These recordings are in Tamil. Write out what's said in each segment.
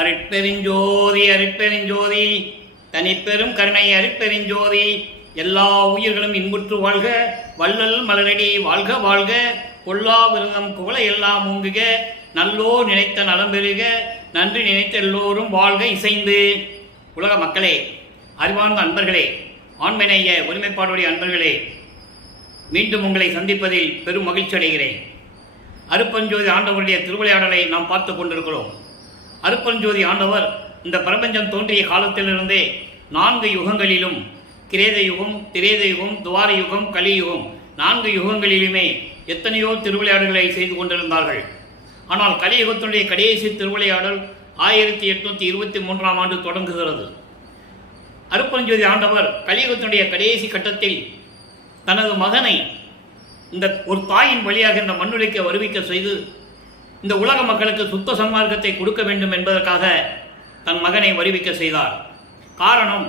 அருட்பெருஞ்சோதி அருட்பெருஞ்சோதி தனிப்பெரும் கருணை அருட்பெருஞ்சோதி. எல்லா உயிர்களும் இன்புற்று வாழ்க, வள்ளல் மலரடி வாழ்க வாழ்க. கொல்லா விருதம் குவளை எல்லாம் ஓங்குக, நல்லோ நினைத்த நலம் பெறுக, நன்றி நினைத்த எல்லோரும் வாழ்க இசைந்து. உலக மக்களே, அறிவார்ந்த அன்பர்களே, ஆண்மநேய ஒருமைப்பாடுடைய அன்பர்களே, மீண்டும் உங்களை சந்திப்பதில் பெரும் மகிழ்ச்சி அடைகிறேன். அருட்பெருஞ்சோதி ஆண்டவருடைய திருவிளையாடலை நாம் பார்த்து கொண்டிருக்கிறோம். அருட்பெருஞ்சோதி ஆண்டவர் இந்த பிரபஞ்சம் தோன்றிய காலத்திலிருந்தே 4 யுகங்களிலும், கிரேத யுகம், திரேத யுகம், துவார யுகம், கலியுகம், 4 யுகங்களிலுமே எத்தனையோ திருவிளையாடல்களை செய்து கொண்டிருந்தார்கள். ஆனால் கலியுகத்தினுடைய கடைசி திருவிளையாடல் 1823ஆம் ஆண்டு தொடங்குகிறது. அருட்பெருஞ்சோதி ஆண்டவர் கலியுகத்தினுடைய கடைசி கட்டத்தில் தனது மகனை இந்த ஒரு தாயின் வழியாக இந்த மண்ணுலைக்கு வருவிக்க செய்து இந்த உலக மக்களுக்கு சுத்த சன்மார்க்கத்தை கொடுக்க வேண்டும் என்பதற்காக தன் மகனை வருவிக்க செய்தார். காரணம்,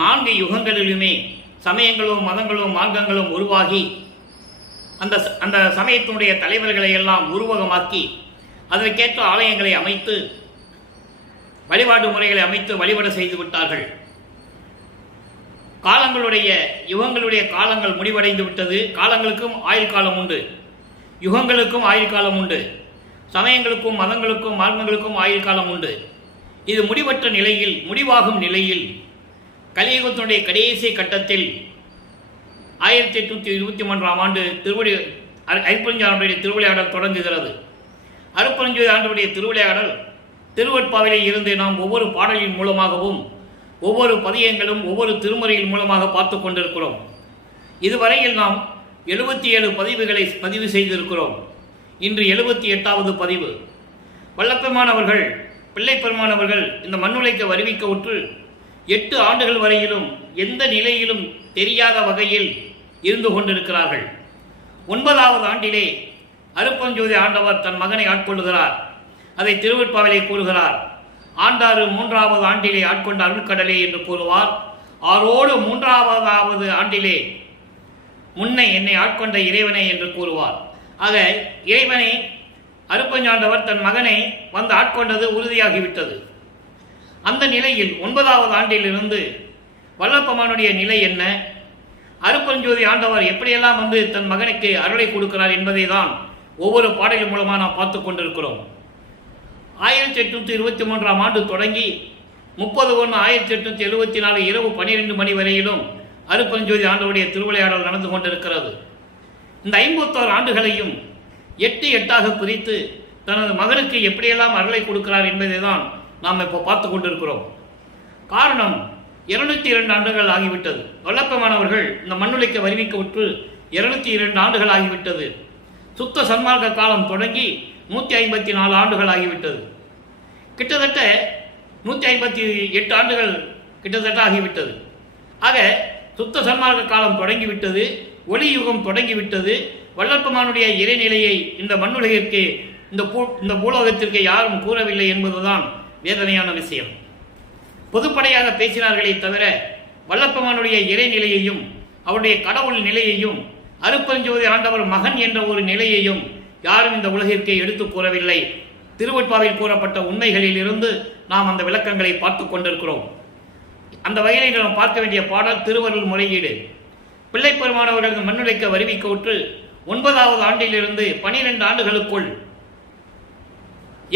4 யுகங்களிலுமே சமயங்களும் மதங்களும் மார்க்கங்களும் உருவாகி அந்த சமயத்தினுடைய தலைவர்களை எல்லாம் உருவகமாக்கி அதற்கேற்ற ஆலயங்களை அமைத்து வழிபாடு முறைகளை அமைத்து வழிபாடு செய்து விட்டார்கள். காலங்களுடைய யுகங்களுடைய காலங்கள் முடிவடைந்து விட்டது. காலங்களுக்கும் ஆயுள் காலம் உண்டு, யுகங்களுக்கும் ஆயுள் காலம் உண்டு, சமயங்களுக்கும் மதங்களுக்கும் மார்க்கங்களுக்கும் ஆயுள் காலம் உண்டு. இது முடிவற்ற நிலையில், முடிவாகும் நிலையில் கலியுகத்தினுடைய கடைசி கட்டத்தில் 1823ஆம் ஆண்டு அருட்பெருஞ்சோதியுடைய திருவிளையாடல் தொடங்குகிறது. அருட்பெருஞ்சோதி ஆண்டவருடைய திருவிளையாடல் திருவெட்பாவிலே இருந்து நாம் ஒவ்வொரு பாடலின் மூலமாகவும் ஒவ்வொரு பதியங்களும் ஒவ்வொரு திருமுறையின் மூலமாக பார்த்து கொண்டிருக்கிறோம். இதுவரையில் நாம் 77 பதிவுகளை பதிவு செய்திருக்கிறோம். இன்று 78வது பதிவு. வல்லப்பெருமானவர்கள், பிள்ளை பெருமானவர்கள் இந்த மண்ணுலைக்கு வருவிக்க உற்று 8 ஆண்டுகள் வரையிலும் எந்த நிலையிலும் தெரியாத வகையில் இருந்து கொண்டிருக்கிறார்கள். 9வது ஆண்டிலே அருட்பெருஞ்சோதி ஆண்டவர் தன் மகனை ஆட்கொள்ளுகிறார். அதை திருவெட்பாவிலே கூறுகிறார். ஆண்டாறு 3வது ஆண்டிலே ஆட்கொண்ட அருள்கடலே என்று கூறுவார். ஆரோடு 3வது ஆண்டிலே முன்னை என்னை ஆட்கொண்ட இறைவனை என்று கூறுவார். ஆக இறைவனை அருட்பெருஞ்சாண்டவர் தன் மகனை வந்து ஆட்கொண்டது உறுதியாகிவிட்டது. அந்த நிலையில் 9வது ஆண்டிலிருந்து வல்லப்பெருமானுடைய நிலை என்ன, அருட்பெருஞ்சோதி ஆண்டவர் எப்படியெல்லாம் வந்து தன் மகனுக்கு அருளை கொடுக்கிறார் என்பதை தான் ஒவ்வொரு பாடலின் மூலமாக நாம் பார்த்து கொண்டிருக்கிறோம். 1823ஆம் ஆண்டு தொடங்கி 30/1/1874 இரவு 12 மணி வரையிலும் அருட்பெருஞ்சோதி ஆண்டவருடைய திருவிளையாடல் நடந்து கொண்டிருக்கிறது. இந்த 51 ஆண்டுகளையும் 8 பிரித்து தனது மகனுக்கு எப்படியெல்லாம் அருளை கொடுக்கிறார் என்பதை தான் நாம் இப்போ பார்த்து கொண்டிருக்கிறோம். காரணம், 202 ஆண்டுகள் ஆகிவிட்டது. வல்லப்பெருமானவர்கள் இந்த மண்ணுலைக்கு வருவிக்க உற்று 202 ஆண்டுகள் ஆகிவிட்டது. சுத்த சன்மார்க்க காலம் தொடங்கி 154 ஆண்டுகள் ஆகிவிட்டது. கிட்டத்தட்ட 158 ஆண்டுகள் கிட்டத்தட்ட ஆகிவிட்டது. ஆக சுத்த சன்மார்க்க காலம் தொடங்கிவிட்டது, ஒளி யுகம் தொடங்கிவிட்டது. வல்லப்பெருமானுடைய இறைநிலையை இந்த மண்ணுலகிற்கு, இந்த பூலோகத்திற்கு யாரும் கூறவில்லை என்பதுதான் வேதனையான விஷயம். பொதுப்படையாக பேசினார்களே தவிர வல்லப்பெருமானுடைய இறைநிலையையும் அவருடைய கடவுள் நிலையையும் அருட்பெருஞ்சோதி ஆண்டவர் மகன் என்ற ஒரு நிலையையும் யாரும் இந்த உலகிற்கு எடுத்து கூறவில்லை. திருவெட்பாவில் கூறப்பட்ட உண்மைகளில் இருந்து நாம் அந்த விளக்கங்களை பார்த்து கொண்டிருக்கிறோம். அந்த வகையில் நாம் பார்க்க வேண்டிய பாடல் திருவருள் முறையீடு. பிள்ளை பெருமானவர்கள் இந்த மண்ணுலைக்கு வருவிக்க உற்று 9வது ஆண்டிலிருந்து 12 ஆண்டுகளுக்குள்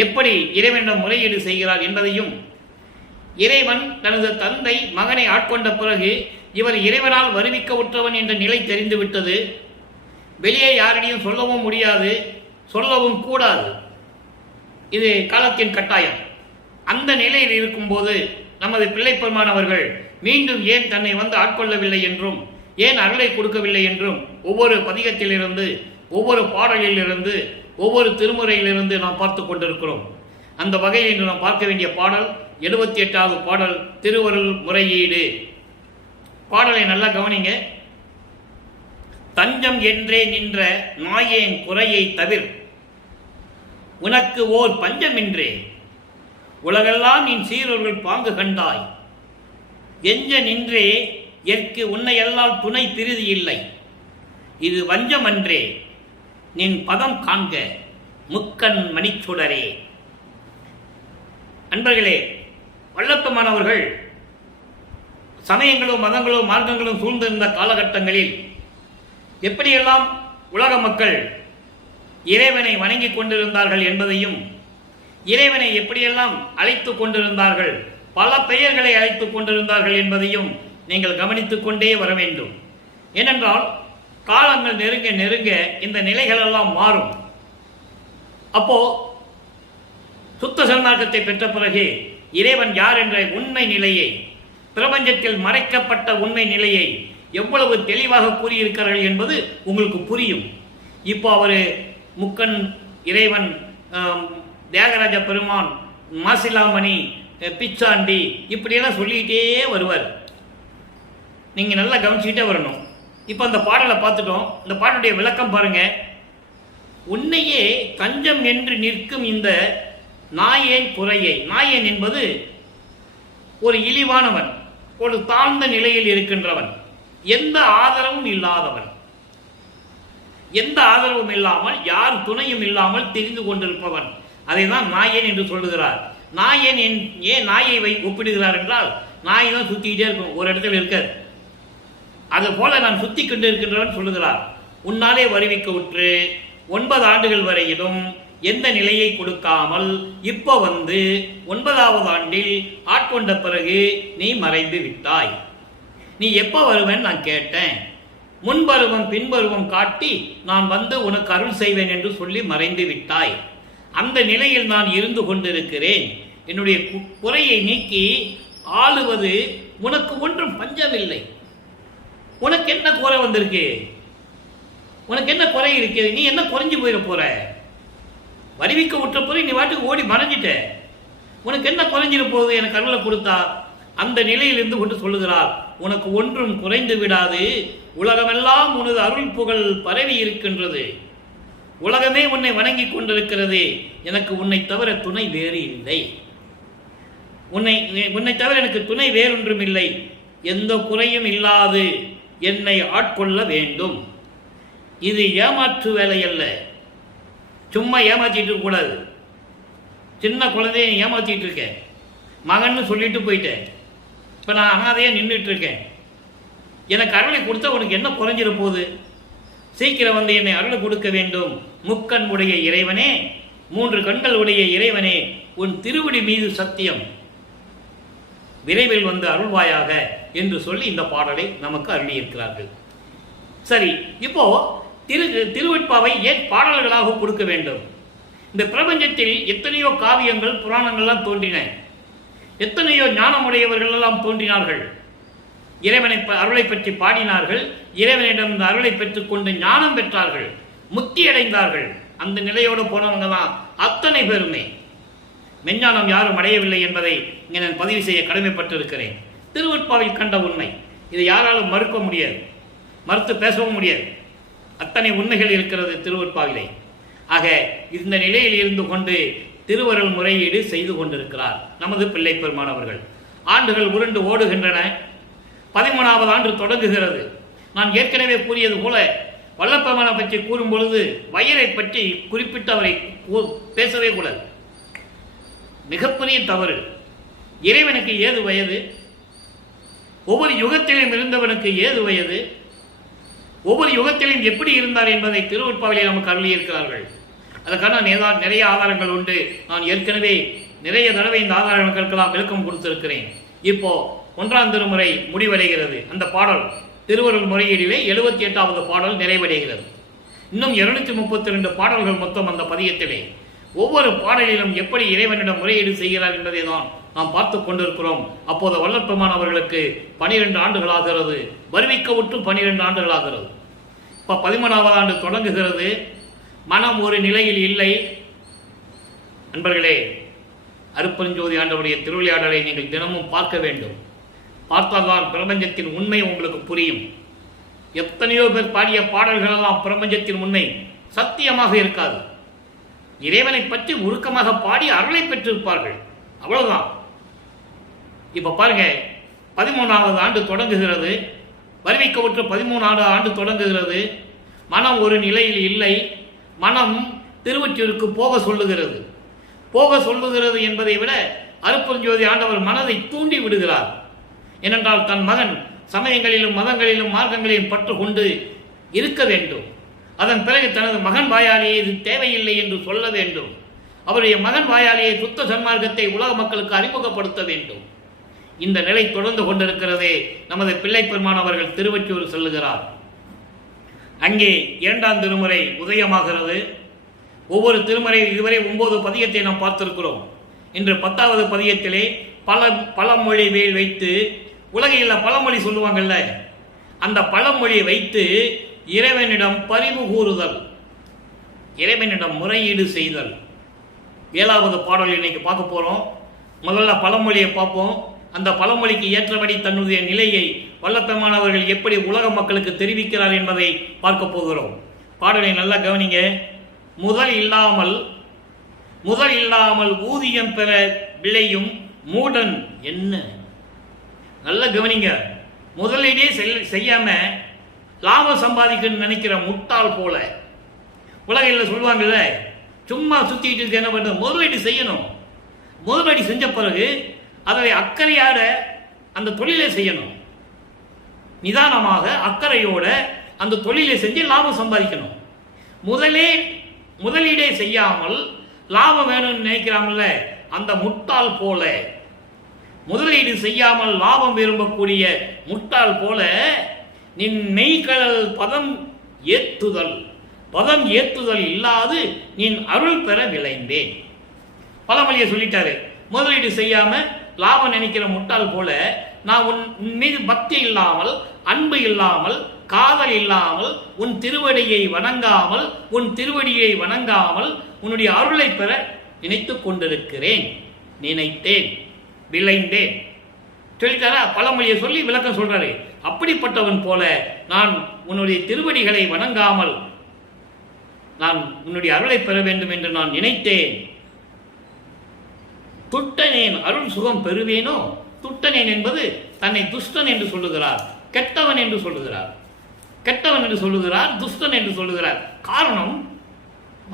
எப்படி இறைவனிடம் முறையீடு செய்கிறார் என்பதையும், இறைவன் தனது தந்தை மகனை ஆட்கொண்ட பிறகு இவர் இறைவனால் வருவிக்க உற்றவன் என்ற நிலை தெரிந்துவிட்டது. வெளியே யாரிடையும் சொல்லவும் முடியாது, சொல்லவும் கூடாது. இது காலத்தின் கட்டாயம். அந்த நிலையில் இருக்கும்போது நமது பிள்ளை பெருமானவர்கள் மீண்டும் ஏன் தன்னை வந்து ஆட்கொள்ளவில்லை என்றும், ஏன் அருளை கொடுக்கவில்லை என்றும் ஒவ்வொரு பதிகத்திலிருந்து, ஒவ்வொரு பாடலிலிருந்து, ஒவ்வொரு திருமுறையிலிருந்து நாம் பார்த்து கொண்டிருக்கிறோம். அந்த வகையில் இன்று நாம் பார்க்க வேண்டிய பாடல் 78வது பாடல், திருவருள் முறையீடு. பாடலை நல்லா கவனிங்க. தஞ்சம் என்றே நின்ற நாயேன் குறையை தவிர உனக்கு ஓர் பஞ்சமின்றே உலகெல்லாம் நின் சீரர்கள் பாங்கு கண்டாய். எஞ்ச நின்றே எற்கு உன்னையல்லால் துணை பிரிதி இல்லை. இது வஞ்சமன்றே நின் பதம் காண்க முக்கண் மணிச்சுடரே. அன்பர்களே, வல்லப்பமானவர்கள் சமயங்களும் மதங்களும் மார்க்கங்களும் சூழ்ந்திருந்த காலகட்டங்களில் எப்படியெல்லாம் உலக மக்கள் இறைவனை வணங்கி கொண்டிருந்தார்கள் என்பதையும், இறைவனை எப்படியெல்லாம் அழைத்து கொண்டிருந்தார்கள், பல பெயர்களை அழைத்து கொண்டிருந்தார்கள் என்பதையும் நீங்கள் கவனித்துக் கொண்டே வர வேண்டும். ஏனென்றால் காலங்கள் நெருங்க நெருங்க இந்த நிலைகள் எல்லாம் மாறும். அப்போ சுத்த சன்மார்க்கத்தை பெற்ற பிறகு இறைவன் யார் என்ற உண்மை நிலையை, பிரபஞ்சத்தில் மறைக்கப்பட்ட உண்மை நிலையை எவ்வளவு தெளிவாக கூறியிருக்கிறார்கள் என்பது உங்களுக்கு புரியும். இப்போ அவர் முக்கன் இறைவன், தியாகராஜ பெருமான், மாசிலாமணி, பிச்சாண்டி இப்படியெல்லாம் சொல்லிக்கிட்டே வருவார். நீங்கள் நல்லா கவனிச்சுக்கிட்டே வரணும். இப்போ அந்த பாடலை பார்த்துட்டோம். இந்த பாடலுடைய விளக்கம் பாருங்க. உன்னையே தஞ்சம் என்று நிற்கும் இந்த நாயேன் குறையை. நாயேன் என்பது ஒரு இழிவானவன், ஒரு தாழ்ந்த நிலையில் இருக்கின்றவன், எந்த ஆதரவும் இல்லாதவன், எந்த ஆதரவும் இல்லாமல் யார் துணையும் இல்லாமல் தெரிந்து கொண்டிருப்பவன். அதை தான் நாயேன் என்று சொல்லுகிறார். நாயேன் ஏன் நாயை ஒப்பிடுகிறார் என்றால், நாய் தான் சுத்திக்கிட்டே இருக்கும், ஒரு இடத்துல இருக்காது. அது போல நான் சுத்தி கொண்டு இருக்கின்றவன் சொல்லுகிறார். உன்னாலே வருவிக்க உற்று 9 ஆண்டுகள் வரையிலும் எந்த நிலையை கொடுக்காமல் இப்போ வந்து 9வது ஆண்டில் ஆட்கொண்ட பிறகு நீ மறைந்து விட்டாய். நீ எப்போ வருவேன் நான் கேட்டேன். முன்பருவம் பின்பருவம் காட்டி நான் வந்து உனக்கு அருள் செய்வேன் என்று சொல்லி மறைந்து விட்டாய். அந்த நிலையில் நான் இருந்து கொண்டிருக்கிறேன். என்னுடைய குறையை நீக்கி ஆளுவது உனக்கு ஒன்றும் பஞ்சமில்லை. உனக்கு என்ன குறை வந்திருக்கு? உனக்கு என்ன குறை இருக்கிறது? நீ என்ன குறைஞ்சு போயிட போற? வருவிக்க விட்ட போய் நீ வாட்டுக்கு ஓடி மறைஞ்சிட்ட. உனக்கு என்ன குறைஞ்சிட போகுது எனக்கு அருளை கொடுத்தா? அந்த நிலையில் இருந்து கொண்டு சொல்லுகிறார், உனக்கு ஒன்றும் குறைந்து விடாது. உலகமெல்லாம் உனது அருள் புகழ் பரவி இருக்கின்றது. உலகமே உன்னை வணங்கி கொண்டிருக்கிறது. எனக்கு உன்னை தவிர துணை வேறு இல்லை. உன்னை தவிர எனக்கு துணை வேறொன்றும் இல்லை. எந்த குறையும் இல்லாது என்னை ஆட்கொள்ள வேண்டும். இது ஏமாற்று வேலை அல்ல. சும்மா ஏமாற்றிட்டு இருக்கக்கூடாது. சின்ன குழந்தைய ஏமாற்றிட்டு இருக்கேன், மகன்னு சொல்லிட்டு போயிட்டேன். இப்போ நான் அனாதையாக நின்றுட்டு இருக்கேன். எனக்கு அருளை கொடுத்தா உனக்கு என்ன குறைஞ்சிட போகுது? சீக்கிரம் வந்து என்னை அருளை கொடுக்க வேண்டும். முக்கண் உடைய இறைவனே, 3 கண்கள் உடைய இறைவனே, உன் திருவடி மீது சத்தியம், விரைவில் வந்து அருள்வாயாக என்று சொல்லி இந்த பாடலை நமக்கு அருளியிருக்கிறார்கள். சரி, இப்போ திருவெட்பாவை ஏன் பாடல்களாக கொடுக்க வேண்டும்? இந்த பிரபஞ்சத்தில் எத்தனையோ காவியங்கள் புராணங்கள்லாம் தோன்றின. எத்தனையோ ஞானமுடையவர்கள் எல்லாம் தோன்றினார்கள். இறைவனை அருளை பற்றி பாடினார்கள். இறைவனிடம் இந்த அருளை பெற்றுக்கொண்டு ஞானம் பெற்றார்கள், முக்தி அடைந்தார்கள். அந்த நிலையோடு போனவங்க தான் அத்தனை பேருமே. மெஞ்ஞானம் யாரும் அடையவில்லை என்பதை இங்கே நான் பதிவு செய்ய கடமைப்பட்டிருக்கிறேன். திருவெட்பாவில் கண்ட உண்மை, இதை யாராலும் மறுக்க முடியாது, மறுத்து பேசவும் முடியாது. அத்தனை உண்மைகள் இருக்கிறது திருவெட்பாவிலே. ஆக இந்த நிலையில் இருந்து கொண்டு திருவருள் முறையீடு செய்து கொண்டிருக்கிறார் நமது பிள்ளை பெருமானவர்கள். ஆண்டுகள் உருண்டு ஓடுகின்றன. 13வது ஆண்டு தொடங்குகிறது. நான் ஏற்கனவே கூறியது போல வல்லப்பெருமானை பற்றி கூறும் பொழுது வயரை பற்றி குறிப்பிட்டு அவரை பேசவே கூடாது. மிகப்பெரிய தவறு. இறைவனுக்கு ஏது வயது? ஒவ்வொரு யுகத்திலும் இருந்தவனுக்கு ஏது வயது? ஒவ்வொரு யுகத்திலும் எப்படி இருந்தார் என்பதை திருவெட்பாவிலே நமக்கு அருளியிருக்கிறார்கள். அதற்கான நிறைய ஆதாரங்கள் உண்டு. நான் ஏற்கனவே நிறைய தடவை இந்த ஆதாரங்களுக்கெல்லாம் விளக்கம் கொடுத்திருக்கிறேன். இப்போ 1ஆம் திருமுறை முடிவடைகிறது. அந்த பாடல் திருவருள் முறையீடிலே 78வது பாடல் நிறைவடைகிறது. இன்னும் 232 பாடல்கள் மொத்தம் அந்த பதியத்திலே. ஒவ்வொரு பாடலிலும் எப்படி இறைவனிடம் முறையீடு செய்கிறார் என்பதை தான் நாம் பார்த்து கொண்டிருக்கிறோம். அப்போது வல்லப்பெருமான் அவர்களுக்கு 12 ஆண்டுகள் ஆகிறது. வருவிக்க விட்டு 12 ஆண்டுகள் ஆகிறது. இப்போ 13வது ஆண்டு தொடங்குகிறது. மனம் ஒரு நிலையில் இல்லை. நண்பர்களே, அருட்பெருஞ்சோதி ஆண்டவருடைய திருவிளையாடலை நீங்கள் தினமும் பார்க்க வேண்டும். பார்த்தால்தான் பிரபஞ்சத்தின் உண்மை உங்களுக்கு புரியும். எத்தனையோ பேர் பாடிய பாடல்களெல்லாம் பிரபஞ்சத்தின் உண்மை சத்தியமாக இருக்காது. இறைவனை பற்றி உருக்கமாக பாடி அருளை பெற்றிருப்பார்கள், அவ்வளவுதான். இப்ப பாருங்க, 13வது ஆண்டு தொடங்குகிறது. வருவிக்கவுற்ற 13வது ஆண்டு தொடங்குகிறது. மனம் ஒரு நிலையில் இல்லை. மனம் திருவொற்றியூருக்கு போக சொல்லுகிறது. போக சொல்லுகிறது என்பதை விட அருட்பெருஞ்சோதி ஆண்டவர் மனதை தூண்டி விடுகிறார். ஏனென்றால் தன் மகன் சமயங்களிலும் மதங்களிலும் மார்க்கங்களிலும் பற்று கொண்டு இருக்க வேண்டும். அதன் பிறகு தனது மகன் வாயாலேயே இது தேவையில்லை என்று சொல்ல வேண்டும். அவருடைய மகன் வாயாலேயே சுத்த சன்மார்க்கத்தை உலக மக்களுக்கு அறிமுகப்படுத்த வேண்டும். இந்த நிலை தொடர்ந்து கொண்டிருக்கிறதே. நமது பிள்ளை பெருமான் அவர்கள் திருவொற்றியூர் செல்லுகிறார். அங்கே 2ஆம் திருமுறை உதயமாகிறது. ஒவ்வொரு திருமுறை இதுவரை 9 பதியத்தை நாம் பார்த்திருக்கிறோம். இன்று 10வது பதியத்திலே பழமொழி வேல் வைத்து, உலகையில் பழமொழி சொல்லுவாங்கல்ல, அந்த பழமொழியை வைத்து இறைவனிடம் பரிவு கூறுதல், இறைவனிடம் முறையீடு செய்தல். 7வது பாடல் இன்னைக்கு பார்க்க போறோம். முதல்ல பழமொழியை பார்ப்போம். அந்த பழமொழிக்கு ஏற்றபடி தன்னுடைய நிலையை வல்லபெருமானவர்கள் எப்படி உலக மக்களுக்கு தெரிவிக்கிறார் என்பதை பார்க்க போகிறோம். பாடலை நல்லா கவனிங்க. முதல் இல்லாமல் ஊதியம் பெற விளையும் மூடன் என்ன? நல்ல கவனிங்க. முதலீடே செய்யாம லாபம் சம்பாதிக்கணும்னு நினைக்கிற முட்டாள் போல. உலகில் சொல்லுவாங்கல்ல, சும்மா சுத்திட்டு இருக்க என்ன பண்ணுறது, முதலீடு செய்யணும். முதலீடு செஞ்ச பிறகு அதை அக்கறையாட அந்த தொழிலை செய்யணும். நிதானமாக அக்கறையோட அந்த தொழிலை செஞ்சு லாபம் சம்பாதிக்கணும். முதலீடே செய்யாமல் லாபம் வேணும்னு நினைக்கிறாங்கல்ல, அந்த முட்டாள் போல, முதலீடு செய்யாமல் லாபம் விரும்பக்கூடிய முட்டாள் போல, நின் மெய்கடல் பதம் ஏத்துதல் இல்லாது நின் அருள் பெற விளைந்தேன். பழமொழியை சொல்லிட்டாரு. முதலீடு செய்யாம லாபம் நினைக்கிற முட்டாள் போல, நான் உன் மீது பக்தி இல்லாமல், அன்பு இல்லாமல், காதல் இல்லாமல், உன் திருவடியை வணங்காமல் உன்னுடைய அருளை பெற நினைத்துக் கொண்டிருக்கிறேன், நினைத்தேன், விளைந்தேன் சொல்லிட்டாரா? பழமொழியை சொல்லி விளக்கம் சொல்றாரு. அப்படிப்பட்டவன் போல நான் உன்னுடைய திருவடிகளை வணங்காமல் நான் உன்னுடைய அருளை பெற வேண்டும் என்று நான் நினைத்தேன். துட்டனேன் அருள் சுகம் பெறுவேனோ? துட்டனேன் என்பது தன்னை துஷ்டன் என்று சொல்லுகிறார், கெட்டவன் என்று சொல்லுகிறார், துஷ்டன் என்று சொல்லுகிறார். காரணம்,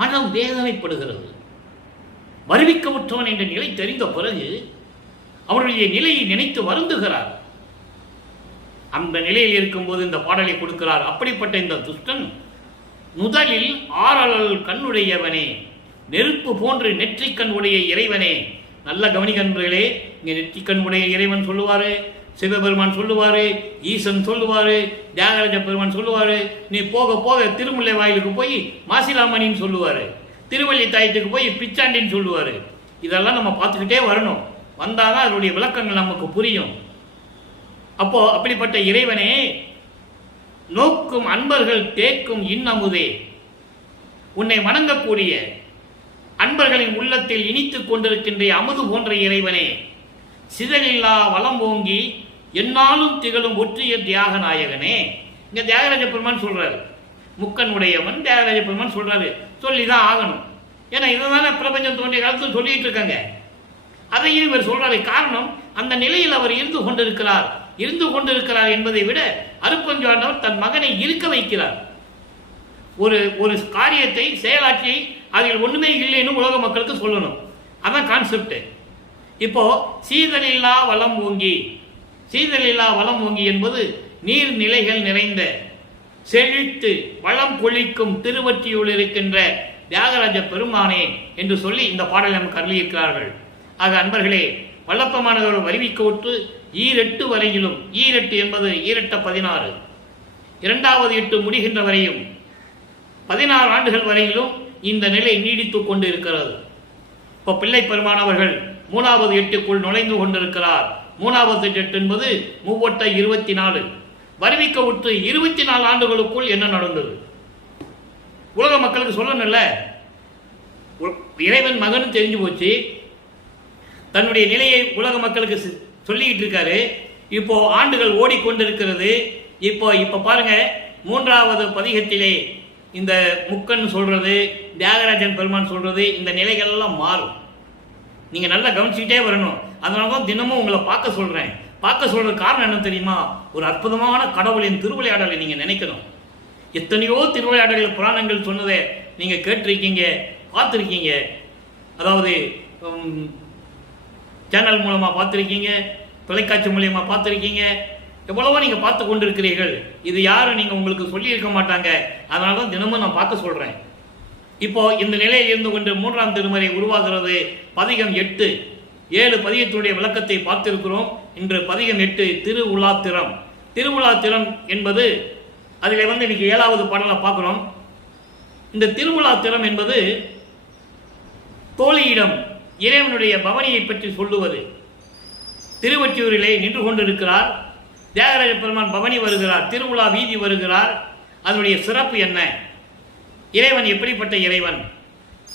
மனம் வேதனைப்படுகிறது. வருவிக்கவுற்றவன் என்ற நிலை தெரிந்த பிறகு அவருடைய நிலையை நினைத்து வருந்துகிறார். அந்த நிலையில் இருக்கும்போது இந்த பாடலை கொடுக்கிறார். அப்படிப்பட்ட இந்த துஷ்டன் முதலில் ஆறலல் கண்ணுடையவனே, நெருப்பு போன்று நெற்றிக்கண் உடைய இறைவனே. நல்ல கவனிக்கன்றே. இங்கே நெற்றிக்கண் உடைய இறைவன் சொல்லுவாரு, சிவபெருமான் சொல்லுவாரு, ஈசன் சொல்லுவாரு, தியாகராஜ பெருமான் சொல்லுவாரு. நீ போக போக திருமுல்லை வாயிலுக்கு போய் மாசிலாமணின்னு சொல்லுவாரு, திருவள்ளி தாயத்துக்கு போய் பிச்சாண்டின்னு சொல்லுவாரு. இதெல்லாம் நம்ம பார்த்துக்கிட்டே வரணும். வந்தாதான் அதனுடைய விளக்கங்கள் நமக்கு புரியும். அப்போ அப்படிப்பட்ட இறைவனே, நோக்கும் அன்பர்கள் தேக்கும் இன்னமுதே, உன்னை வணங்கக்கூடிய அன்பர்களின் உள்ளத்தில் இனித்துக் கொண்டிருக்கின்ற அமுது போன்ற இறைவனே, சிதறில்லா வளம் ஓங்கி என்னாலும் திகழும் ஒற்றிய தியாக நாயகனே. இங்க தியாகராஜ பெருமான் சொல்றாரு, முக்கன் உடையவன் தியாகராஜ பெருமான் சொல்றாரு. சொல்லிதான் ஆகணும். ஏன்னா இதுதானே பிரபஞ்சம் தோன்றிய காலத்தில் சொல்லிட்டு இருக்காங்க. அதையும் இவர் சொல்றாரு. காரணம், அந்த நிலையில் அவர் இருந்து கொண்டிருக்கிறார் என்பதை விட அருட்பெருஞ்சாண்டவர் தன் மகனை இருக்க வைக்கிறார். ஒரு காரியத்தை செயலாற்றி அதில் ஒண்ணுமே இல்லைன்னு உலக மக்களுக்கு சொல்லணும். அதான் கான்செப்ட். இப்போ சீதலில்லா வளம் ஓங்கி என்பது நீர்நிலைகள் நிறைந்த செழித்து வளம் கொழிக்கும் திருவொற்றியூரில் இருக்கின்ற தியாகராஜ பெருமானே என்று சொல்லி இந்த பாடலை நமக்கு அருளியிருக்கிறார்கள். ஆக அன்பர்களே, வல்லப்பமானவர் வருவிக்கோட்டு ஈரெட்டு வரையிலும், ஈரெட்டு என்பது ஈரெட்ட 16, 2வது 8 முடிகின்ற வரையும் 16 ஆண்டுகள் வரையிலும் இந்த நிலை நீடித்துக் கொண்டு இருக்கிறது. இப்போ பிள்ளை பெருமானவர்கள் 3வது 8க்குள் நுழைந்து கொண்டிருக்கிறார். 3வது 8 என்பது 3/24. வருவிக்க விட்டு 24 ஆண்டுகளுக்குள் என்ன நடந்தது உலக மக்களுக்கு சொல்லணும்ல. இறைவன் மகனும் தெரிஞ்சு போச்சு, தன்னுடைய நிலையை உலக மக்களுக்கு சொல்லிக்கிட்டு இருக்காரு. இப்போ ஆண்டுகள் ஓடிக்கொண்டிருக்கிறது. இப்போ பாருங்க, 3வது பதிகத்திலே இந்த முக்கன் சொல்றது, தியாகராஜன் பெருமான் சொல்றது, இந்த நிலைகள் எல்லாம் மாறும். நீங்க நல்லா கவனிச்சுக்கிட்டே வரணும். அதனாலதான் தினமும் உங்களை பார்க்க சொல்றேன். பார்க்க சொல்றது காரணம் என்ன தெரியுமா? ஒரு அற்புதமான கடவுளின் திருவிளையாடலை நீங்க நினைக்கணும். எத்தனையோ திருவிளையாடல்கள் புராணங்கள் சொன்னதை நீங்க கேட்டிருக்கீங்க, பார்த்துருக்கீங்க. அதாவது சேனல் மூலமாக பார்த்துருக்கீங்க, தொலைக்காட்சி மூலியமாக பார்த்துருக்கீங்க, எவ்வளவோ நீங்கள் பார்த்து கொண்டு இருக்கிறீர்கள். இது யாரும் நீங்கள் உங்களுக்கு சொல்லியிருக்க மாட்டாங்க. அதனால தான் தினமும் நான் பார்க்க சொல்கிறேன். இப்போ இந்த நிலையில் இருந்து கொண்டு 3ஆம் திருமுறை உருவாகிறது. பதிகம் 8, 7 பதிகத்துடைய விளக்கத்தை பார்த்திருக்கிறோம். இன்று பதிகம் 8 திருவுலாத்திரம். திருவுலாத்திரம் என்பது அதில் இன்னைக்கு 7வது பாடலை பார்க்குறோம். இந்த திருவுலாத்திரம் என்பது தோழியிடம் இறைவனுடைய பவனியை பற்றி சொல்லுவது. திருவொற்றியூரிலே நின்று கொண்டிருக்கிறார். தியாகராஜ பெருமான் பவனி வருகிறார், திருவிழா வீதி வருகிறார். அதனுடைய சிறப்பு என்ன, இறைவன் எப்படிப்பட்ட இறைவன்,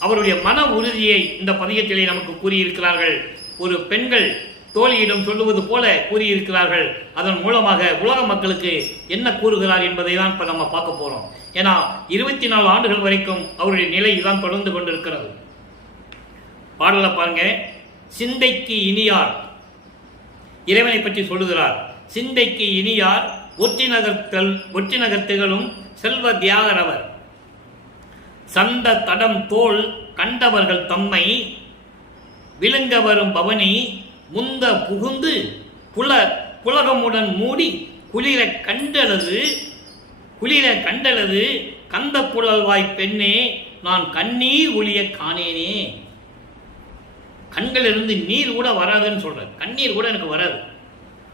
அவருடைய மன உறுதியை இந்த பதிகத்திலே நமக்கு கூறியிருக்கிறார்கள். ஒரு பெண்கள் தோழியிடம் சொல்லுவது போல கூறியிருக்கிறார்கள். அதன் மூலமாக உலக மக்களுக்கு என்ன கூறுகிறார் என்பதை தான் இப்போ நம்ம பார்க்க போறோம். ஏன்னா 24 ஆண்டுகள் வரைக்கும் அவருடைய நிலை தான் தொடர்ந்து கொண்டிருக்கிறது. பாடலை பாருங்க. சிந்தைக்கு இனியார், இறைவனை பற்றி சொல்லுகிறார். சிந்தைக்கு இனியார் ஒற்றி நகர்த்துகளும் செல்வ தியாகரவர், சந்த தடம் தோல் கண்டவர்கள் தம்மை விழுங்க வரும் பவனி முந்த புகுந்து புலகமுடன் மூடி குளிர கண்டலது கந்த புழல்வாய் பெண்ணே நான் கண்ணீர் ஒளிய காணேனே. கண்களிலிருந்து நீர் கூட வராதுன்னு சொல்ற, கண்ணீர் கூட எனக்கு வராது,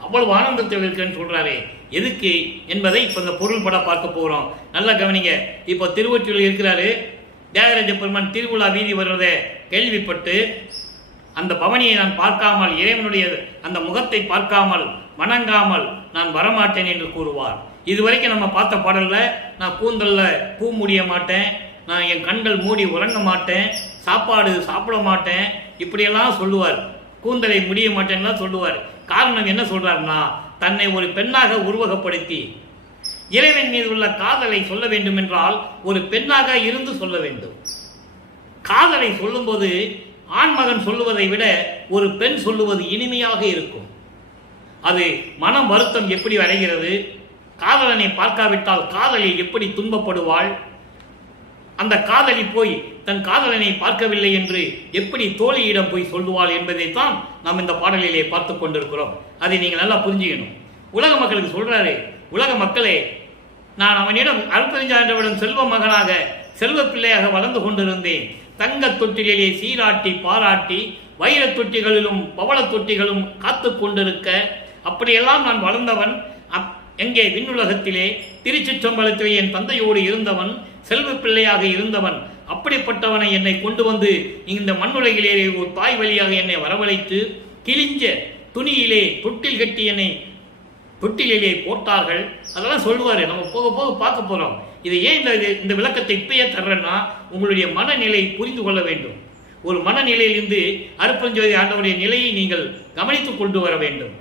அவ்வளவு ஆனந்தத்தில் இருக்குன்னு சொல்றாரு. எதுக்கு என்பதை இப்ப இந்த பொருள் பட பார்க்க போறோம். நல்லா கவனிங்க. இப்போ திருவொற்றியூரில் இருக்கிறாரு. தியாகராஜ பெருமான் திருவிழா வீதி வருவதை கேள்விப்பட்டு அந்த பவனியை நான் பார்க்காமல், இறைவனுடைய அந்த முகத்தை பார்க்காமல் வணங்காமல் நான் வரமாட்டேன் என்று கூறுவார். இதுவரைக்கும் நம்ம பார்த்த பாடல்ல நான் கூந்தல்ல பூ முடிய மாட்டேன், நான் என் கண்கள் மூடி உறங்க மாட்டேன், சாப்பாடு சாப்பிட மாட்டேன், இப்படியெல்லாம் சொல்லுவார். கூந்தலை முடிய மாட்டேன்லாம் சொல்லுவார். காரணம் என்ன சொல்றாருன்னா, தன்னை ஒரு பெண்ணாக உருவகப்படுத்தி இறைவன் மீது உள்ள காதலை சொல்ல வேண்டும் என்றால் ஒரு பெண்ணாக இருந்து சொல்ல வேண்டும். காதலை சொல்லும்போது ஆண்மகன் சொல்லுவதை விட ஒரு பெண் சொல்லுவது இனிமையாக இருக்கும். அது மனம் வருத்தம் எப்படி அடைகிறது, காதலனை பார்க்காவிட்டால் காதலி எப்படி துன்பப்படுவாள், அந்த காதலி போய் தன் காதலனை பார்க்கவில்லை என்று எப்படி தோழியிடம் போய் சொல்லுவாள் என்பதைத்தான் நாம் இந்த பாடலிலே பார்த்து கொண்டிருக்கிறோம். அதை நீங்கள் நல்லா புரிஞ்சுக்கணும். உலக மக்களுக்கு சொல்றாரு, உலக மக்களே, நான் அவனிடம் அருட்பெருஞ்சாண்டவரிடம் செல்வ மகனாக செல்வ பிள்ளையாக வளர்ந்து கொண்டிருந்தேன். தங்க தொட்டிலே சீராட்டி பாராட்டி வைர தொட்டிகளிலும் பவள தொட்டிகளும் காத்து கொண்டிருக்க அப்படியெல்லாம் நான் வளர்ந்தவன். எங்கே விண்ணுலகத்திலே திருச்சிற்றம்பலத்திலே என் தந்தையோடு இருந்தவன், செல்வ பிள்ளையாக இருந்தவன். அப்படிப்பட்டவனை என்னை கொண்டு வந்து இந்த மண்ணுலகிலே ஒரு தாய் வழியாக என்னை வரவழைத்து கிழிஞ்ச துணியிலே தொட்டில் கட்டி என்னை தொட்டிலே போட்டார்கள். அதெல்லாம் சொல்லுவாரு. நம்ம போக போக பார்க்க போறோம். இதை ஏன் இந்த விளக்கத்தை இப்பயே தர்றேன்னா உங்களுடைய மனநிலை புரிந்து கொள்ள வேண்டும். ஒரு மனநிலையிலிருந்து அருட்பெருஞ்சோதி ஆண்டவருடைய நிலையை நீங்கள் கவனித்துக் கொண்டு வர வேண்டும்.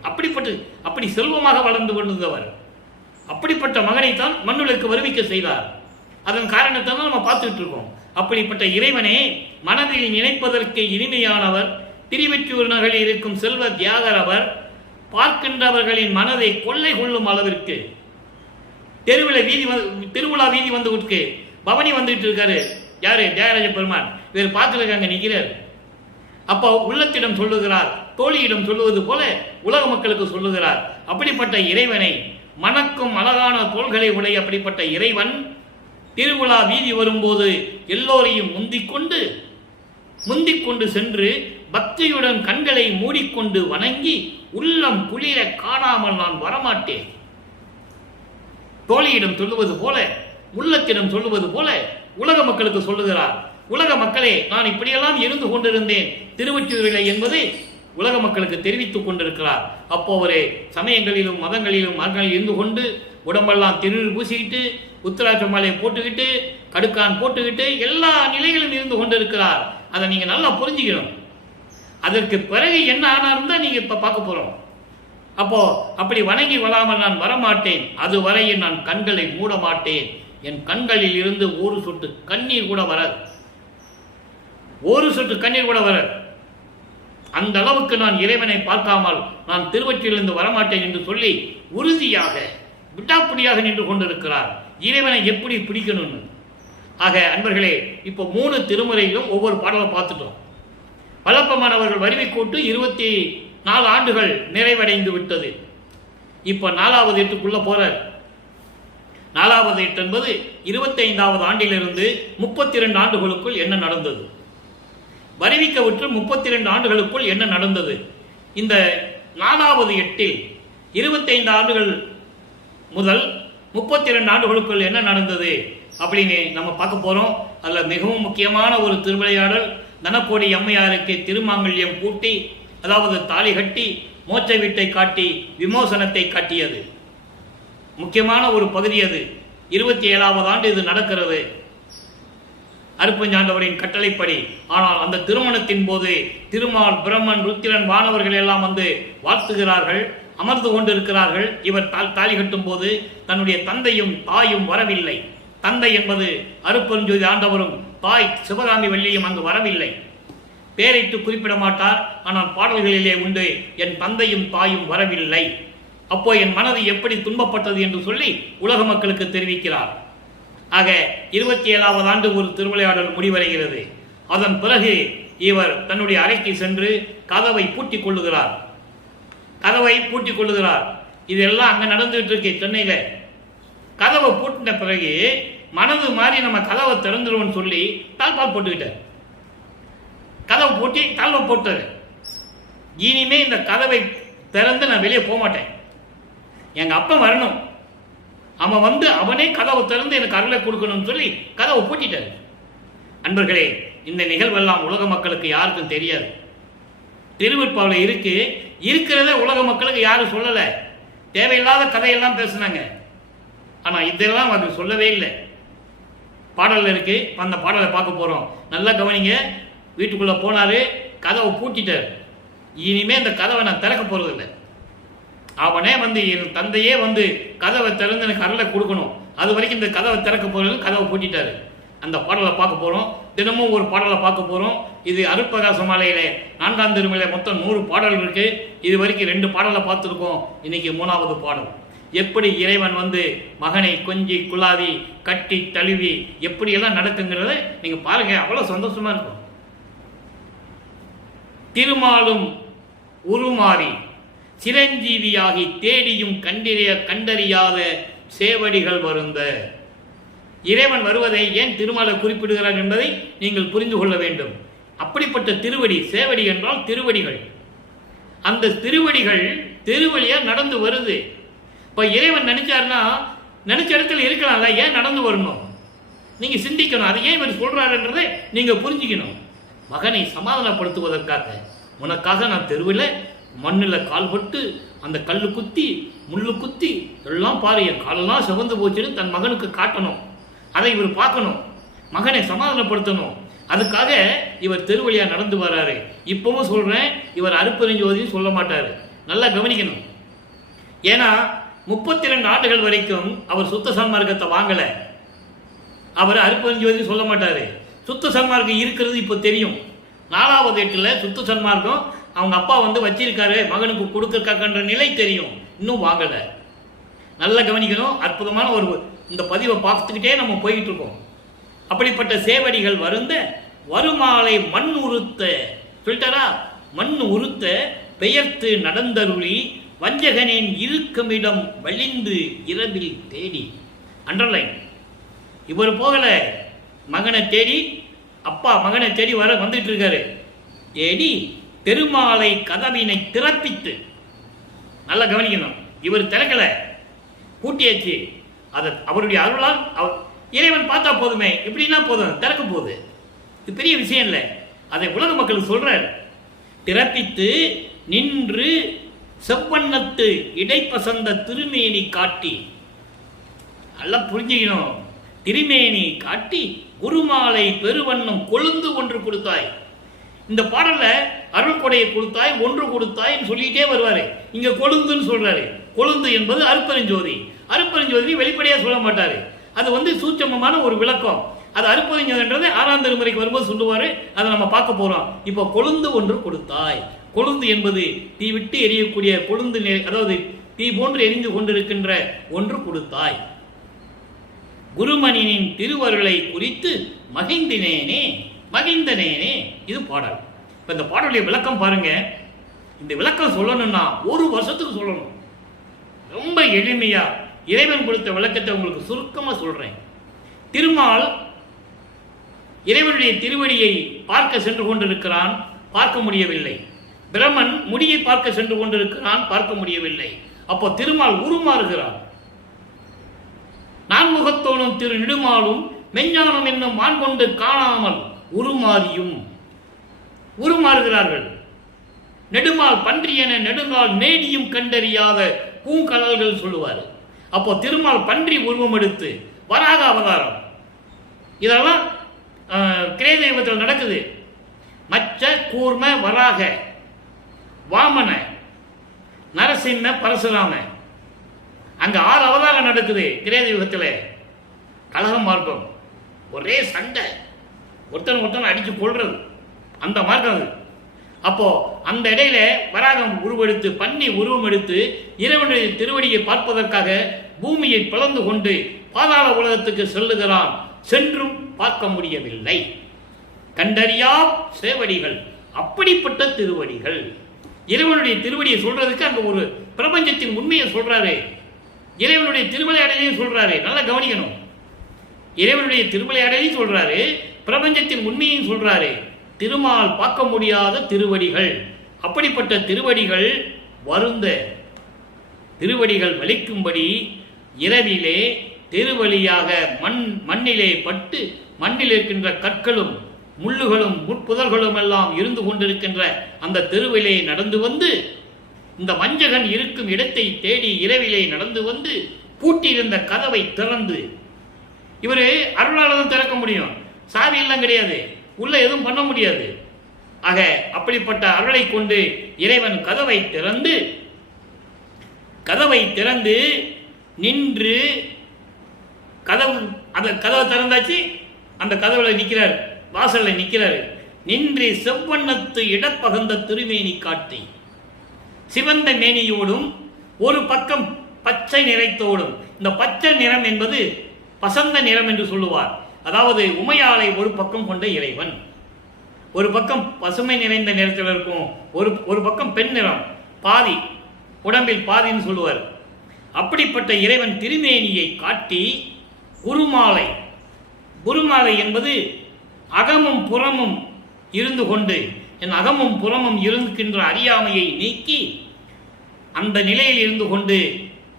அப்படி செல்வமாக வளர்ந்து கொண்டிருந்தவர், அப்படிப்பட்ட மகனைத்தான் மண்ணுலகுக்கு வருவிக்க செய்தார். அதன் காரணத்தை தான் நம்ம பார்த்துட்டு இருக்கோம். அப்படிப்பட்ட இறைவனே மனதில் நினைப்பதற்கு இனிமையானவர், திருவொற்றியூர் நகரில் இருக்கும் செல்வ தியாகரவர், பார்க்கின்றவர்களின் மனதை கொள்ளை கொள்ளும் அளவிற்கு திருவிழா வீதி வந்து பவனி வந்துட்டு இருக்காரு. யாரு? தியாகராஜ பெருமான். இவர் பார்க்கறதுக்கு நிற்கிறார். அப்போ உள்ளத்திடம் சொல்லுகிறார், தோழியிடம் சொல்லுவது போல உலக மக்களுக்கு சொல்லுகிறார். அப்படிப்பட்ட இறைவனை, மணக்கும் அழகான தோள்களை உடைய அப்படிப்பட்ட இறைவன் திருவிழா வீதி வரும்போது எல்லோரையும் முந்திக்கொண்டு சென்று பக்தியுடன் கண்களை மூடிக்கொண்டு வணங்கி உள்ளம் குளிர காணாமல் நான் வரமாட்டேன். தோழியிடம் சொல்லுவது போல, உள்ளத்திடம் சொல்லுவது போல உலக மக்களுக்கு சொல்லுகிறார். உலக மக்களே, நான் இப்படியெல்லாம் இருந்து கொண்டிருந்தேன் திருவொற்றியூரிலே என்பதை உலக மக்களுக்கு தெரிவித்துக் கொண்டிருக்கிறார். அப்போ ஒரு சமயங்களிலும் மதங்களிலும் மரங்களில் இருந்து கொண்டு உடம்பெல்லாம் திருநீர் பூசிக்கிட்டு உத்திராட்ச மாலையை போட்டுக்கிட்டு கடுக்கான் போட்டுக்கிட்டு எல்லா நிலைகளும் இருந்து கொண்டிருக்கிறார். அதை நீங்க நல்லா புரிஞ்சுக்கணும். அதற்கு பிறகு என்ன ஆனாலும் தான் நீங்க இப்ப பார்க்க போறோம். அப்போ அப்படி வணங்கி வராமல் நான் வரமாட்டேன், அதுவரையில் நான் கண்களை மூட மாட்டேன். என் கண்களில் இருந்து ஒரு சொட்டு கண்ணீர் கூட வராது, ஒரு சொட்டு கண்ணீர் கூட வராது. அந்த அளவுக்கு நான் இறைவனை பார்க்காமல் நான் திருவொற்றியூரிலிருந்து வரமாட்டேன் என்று சொல்லி உறுதியாக விடாப்பிடியாக நின்று கொண்டிருக்கிறார். இறைவனை எப்படி பிடிக்கணும்னு. ஆக அன்பர்களே, இப்போ 3 திருமுறையிலும் ஒவ்வொரு பாடலை பார்த்துட்டோம். வல்லப்பமானவர்கள் வருவி கூட்டு 24 ஆண்டுகள் நிறைவடைந்து விட்டது. இப்ப 4வது எட்டுக்குள்ள போறார். 4வது எட்டு என்பது 25வது ஆண்டிலிருந்து 32 ஆண்டுகளுக்குள் என்ன நடந்தது, வருவிக்க விட்டு 32 ஆண்டுகளுக்குள் என்ன நடந்தது. இந்த 4வது எட்டில் 25 ஆண்டுகள் முதல் 32 ஆண்டுகளுக்குள் என்ன நடந்தது அப்படின்னு நம்ம பார்க்க போறோம். அதில் மிகவும் முக்கியமான ஒரு திருவிளையாடல் தனக்கோடி அம்மையாருக்கு திருமாங்கல்யம் பூட்டி, அதாவது தாலி கட்டி மோட்ச வீட்டை காட்டி விமோசனத்தை காட்டியது. முக்கியமான ஒரு பகுதி அது. 27வது ஆண்டு இது நடக்கிறது அருப்பஞ்சாண்டவரின் கட்டளைப்படி. ஆனால் அந்த திருமணத்தின் போது திருமால், பிரம்மன், ருத்திரன், வானவர்கள் எல்லாம் வந்து வாழ்த்துகிறார்கள், அமர்ந்து கொண்டிருக்கிறார்கள். இவர் தாலி கட்டும் போது தன்னுடைய தந்தையும் தாயும் வரவில்லை. தந்தை என்பது அருப்பெருஞ்சோதி ஆண்டவரும் தாய் சிவகாமி வள்ளியும் அங்கு வரவில்லை. பேரைட்டு குறிப்பிட மாட்டார், ஆனால் பாடல்களிலே உண்டு, என் தந்தையும் தாயும் வரவில்லை. அப்போ என் மனது எப்படி துன்பப்பட்டது என்று சொல்லி உலக மக்களுக்கு தெரிவிக்கிறார். ஆக 27வது ஆண்டு ஒரு திருவிளையாடல் முடிவடைகிறது. அதன் பிறகு இவர் தன்னுடைய அறைக்கு சென்று கதவை பூட்டிக் கொள்ளுகிறார். இதெல்லாம் அங்க நடந்துட்டு இருக்கு சென்னையில. கதவை பூட்டின பிறகு மனது மாதிரி நம்ம கதவை திறந்துருவோம்னு சொல்லி தாழ்பால் போட்டுக்கிட்டார். கதவை பூட்டி தாழ்வை போட்டார். இனிமே இந்த கதவை திறந்து நான் வெளியே போக மாட்டேன், எங்க அப்பன் வரணும், அவன் வந்து அவனே கதவை திறந்து எனக்கு அருளை கொடுக்கணும்னு சொல்லி கதவை பூட்டிட்டார். அன்பர்களே, இந்த நிகழ்வெல்லாம் உலக மக்களுக்கு யாருக்கும் தெரியாது. திருவிற்பாவில் இருக்கிறத உலக மக்களுக்கு யாரும் சொல்லல. தேவையில்லாத கதையெல்லாம் பேசினாங்க, ஆனா இதெல்லாம் அவர் சொல்லவே இல்லை. பாடல் இருக்கு, அந்த பாடலை பார்க்க போறோம். நல்லா கவனிங்க. வீட்டுக்குள்ள போனாரு, கதவை பூட்டிட்டார். இனிமே இந்த கதவை நான் திறக்க போறது இல்லை. அவனே வந்து என் தந்தையே வந்து கதவை திறந்து எனக்கு அருளை கொடுக்கணும், அது வரைக்கும் இந்த கதவை திறக்க போறது, கதவை பூட்டிட்டாரு. அந்த பாடலை பார்க்க போறோம். தினமும் ஒரு பாடலை பார்க்க போறோம். இது அருட்பிரகாச மாலையிலே 4ஆம் திருமுறையில மொத்தம் 100 பாடல் இருக்கு. இது வரைக்கும் 2 பாடலை பார்த்துருக்கோம். இன்னைக்கு 3வது பாடல். எப்படி இறைவன் வந்து மகனை கொஞ்சி குலாவி கட்டி தழுவி எப்படியெல்லாம் நடக்குங்கிறத நீங்க பாருங்க, அவ்வளவு சந்தோஷமா இருக்கும். திருமாலும் உருமாறி சிரஞ்சீவியாகி தேடியும் கண்டறியாத சேவடிகள் வருந்த. இறைவன் வருவதை ஏன் திருமாலை குறிப்பிடுகிறார் என்பதை நீங்கள் புரிந்து கொள்ள வேண்டும். அப்படிப்பட்ட திருவடி, சேவடி என்றால் திருவடிகள். அந்த திருவடிகள் திருவழியா நடந்து வருது. இப்ப இறைவன் நினைச்சாருன்னா நினைச்ச இடத்துல இருக்கலாம்ல, ஏன் நடந்து வரணும்? நீங்க சிந்திக்கணும். அதை ஏன் இவர் சொல்றாருன்றதை நீங்க புரிஞ்சுக்கணும். மகனை சமாதானப்படுத்துவதற்காக, உனக்காக நான் தெருவில் மண்ணில் கால்பட்டு அந்த கல்லு குத்தி முள்ளு குத்தி எல்லாம் பாரு, என் காலெல்லாம் சிவந்து போச்சுன்னு தன் மகனுக்கு காட்டணும். அதை இவர் பார்க்கணும், மகனை சமாதானப்படுத்தணும். அதுக்காக இவர் தெருவழியா நடந்து வர்றாரு. இப்பவும் சொல்றேன், இவர் அருப்பெருஞ்சோதின்னு சொல்ல மாட்டாரு. நல்லா கவனிக்கணும். ஏன்னா 32 ஆண்டுகள் வரைக்கும் அவர் சுத்த சன்மார்க்கத்தை வாங்கல. அவர் அருப்பெருஞ்சோதி சொல்ல மாட்டாரு. சுத்த சன்மார்க்கம் இருக்கிறது இப்போ தெரியும். 4வது எட்டில் சுத்த சன்மார்க்கம் அவங்க அப்பா வந்து வச்சிருக்காரு, மகனுக்கு கொடுக்கறக்கான்ற நிலை தெரியும், இன்னும் வாங்கல. நல்லா கவனிக்கணும். அற்புதமான ஒரு இந்த பதிவை பார்த்துக்கிட்டே நம்ம போயிட்டு இருக்கோம். அப்படிப்பட்ட சேவடிகள் வருந்த வருமாலை மண் உறுத்த சொல்லிட்டாரா, மண் உறுத்த பெயர்த்து நடந்தருளி வஞ்சகனின் இருக்குமிடம் வலிந்து இரவில் தேடி. அண்டர்லைன். இவர் போகல, மகனை தேடி, அப்பா மகனை தேடி வந்துட்டு இருக்காரு. தேடி பெருமாளை கதவினை திறப்பித்து. நல்லா கவனிக்கணும், இவர் திறக்கல, பூட்டியாச்சு. அதை அவருடைய அருளால் இறைவன் பார்த்தா போதுமே, எப்படின்னா போதும், திறக்க போகுது. இது பெரிய விஷயம் இல்லை. அதை உலக மக்களுக்கு சொல்றார். திறப்பித்து நின்று செவ்வண்ணத்து இடைப்பசந்த திருமேனி காட்டி. நல்லா புரிஞ்சுக்கணும். திருமேனி காட்டி குருமாலை பெருவண்ணம் கொழுந்து ஒன்று கொடுத்தாய். இந்த பாடல்ல அருள் கொடையை கொடுத்தாய், ஒன்று கொடுத்தாய் சொல்லிட்டே வருவாரு. இங்க கொழுந்துன்னு சொல்றாரு. கொழுந்து என்பது அருப்பெருஞ்சோதி. அருப்பெருஞ்சோதி வெளிப்படையா சொல்ல மாட்டாரு. அது வந்து சூட்சமமான ஒரு விளக்கம். அது அருப்பெருஞ்சோதின்றது 6ஆம் திருமுறைக்கு வரும்போது சொல்லுவாரு. அதை நம்ம பார்க்க போறோம். இப்போ கொழுந்து ஒன்று கொடுத்தாய். கொழுந்து என்பது தீ விட்டு எரியக்கூடிய கொழுந்து, அதாவது தீ போன்று எரிந்து கொண்டிருக்கின்ற ஒன்று கொடுத்தாய். குருமணியின் திருவருளை குறித்து மகிழ்ந்தனேனே. இது பாடல். இப்போ இந்த பாடலுடைய விளக்கம் பாருங்க. இந்த விளக்கம் சொல்லணும்னா ஒரு வருஷத்துக்கு சொல்லணும். ரொம்ப எளிமையா இறைவன் கொடுத்த விளக்கத்தை உங்களுக்கு சுருக்கமாக சொல்றேன். திருமால் இறைவனுடைய திருவடியை பார்க்க சென்று கொண்டிருக்கிறான், பார்க்க முடியவில்லை. பிரமன் முடியை பார்க்க சென்று கொண்டிருக்கிறான், பார்க்க முடியவில்லை. அப்போ திருமால் உருமாறுகிறான். நான்முகத்தோனும் திரு நெடுமாலும் மெஞ்ஞானம் என்னும் மான் கொண்டு காணாமல் உருமாறியும் உருமாறுகிறார்கள். நெடுமால் பன்றியென நெடுங்கால் நேடியும் கண்டறியாத பூங்கடல்கள் சொல்லுவார். அப்போ திருமால் பன்றி உருவம் எடுத்து வராக அவதாரம், இதெல்லாம் கிரேதயுகத்தில் நடக்குது. மச்ச கூர்ம வராக வாமன நரசிம்ம பரசுராம, அங்க 6 அவதாரம் நடக்குது கிரேதயுகத்தில். கலக மார்க்கம், ஒரே சண்டை, ஒருத்தன் அடிச்சு கொள்றது, அந்த மார்க்கம் அது. அப்போ அந்த இடையில வராகம் உருவெடுத்து பன்னி உருவம் எடுத்து இறைவனுடைய திருவடியை பார்ப்பதற்காக பூமியை பிளந்து கொண்டு பாதாள உலகத்துக்கு செல்லுகிறான். சென்றும் பார்க்க முடியவில்லை. கண்டறியா சேவடிகள், அப்படிப்பட்ட திருவடிகள். இறைவனுடைய திருவடியை சொல்றதுக்கு அங்க ஒரு பிரபஞ்சத்தின் உண்மையை சொல்றாரு. இறைவனுடைய திருவிளையாடலையும் சொல்றாரு. நல்லா கவனிக்கணும். இறைவனுடைய திருவிளையாடலையும் சொல்றாரு, பிரபஞ்சத்தின் உண்மையும் சொல்றாரு. திருமால் பார்க்க முடியாத திருவடிகள், அப்படிப்பட்ட திருவடிகள் வருந்த திருவடிகள் வலிக்கும்படி இரவிலே திருவழியாக மண்ணிலே பட்டு மண்ணில் இருக்கின்ற கற்களும் முள்ளுகளும் முட்புதல்களும் எல்லாம் இருந்து கொண்டிருக்கின்ற அந்த தெருவிலே நடந்து வந்து, இந்த வஞ்சகன் இருக்கும் இடத்தை தேடி இரவிலே நடந்து வந்து பூட்டியிருந்த கதவை திறந்து, இவரு அருளாளதான் திறக்க முடியும், சாவி எல்லாம் கிடையாது, உள்ள எதுவும் பண்ண முடியாது. ஆக அப்படிப்பட்ட அருளை கொண்டு இறைவன் கதவை திறந்து நின்று, கதவை திறந்தாச்சு, அந்த கதவுல நிற்கிறார், வாசல்ல நிற்கிறார். நின்று செவ்வண்ணத்து இடப்பகந்த திருமேனி காட்டி, சிவந்த மேனியோடும் ஒரு பக்கம் பச்சை நிறத்தோடும். இந்த பச்சை நிறம் என்பது பசந்த நிறம் என்று சொல்லுவார். அதாவது உமையாளை ஒரு பக்கம் கொண்ட இறைவன், ஒரு பக்கம் பசுமை நிறைந்த நிறத்தில் இருக்கும், ஒரு பக்கம் பெண் நிறம், பாதி உடம்பில் பாதின்னு சொல்லுவார். அப்படிப்பட்ட இறைவன் திருமேனியை காட்டி குருமாலை, குருமாலை என்பது அகமும் புறமும் இருந்து கொண்டு, என் அகமும் புறமும் இருக்கின்ற அறியாமையை நீக்கி அந்த நிலையில் இருந்து கொண்டு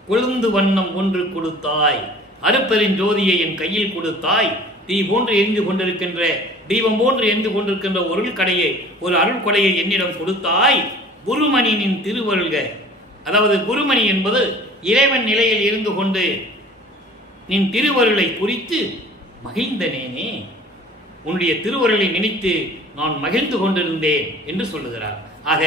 கொழுந்து வண்ணம் ஒன்று கொடுத்தாய், அருப்பெருஞ்சோதியை என் கையில் கொடுத்தாய், தீ போன்று எரிந்து கொண்டிருக்கின்ற தீபம் போன்று எரிந்து கொண்டிருக்கின்ற ஒரு அருள் கொடையை என்னிடம் கொடுத்தாய். குருமணியின் திருவருள்க, அதாவது குருமணி என்பது இறைவன் நிலையில் இருந்து கொண்டு நின் திருவருளை குறித்து மகிழ்ந்தனேனே, உன்னுடைய திருவருளை நினைத்து நான் மகிழ்ந்து கொண்டிருந்தேன் என்று சொல்லுகிறார். ஆக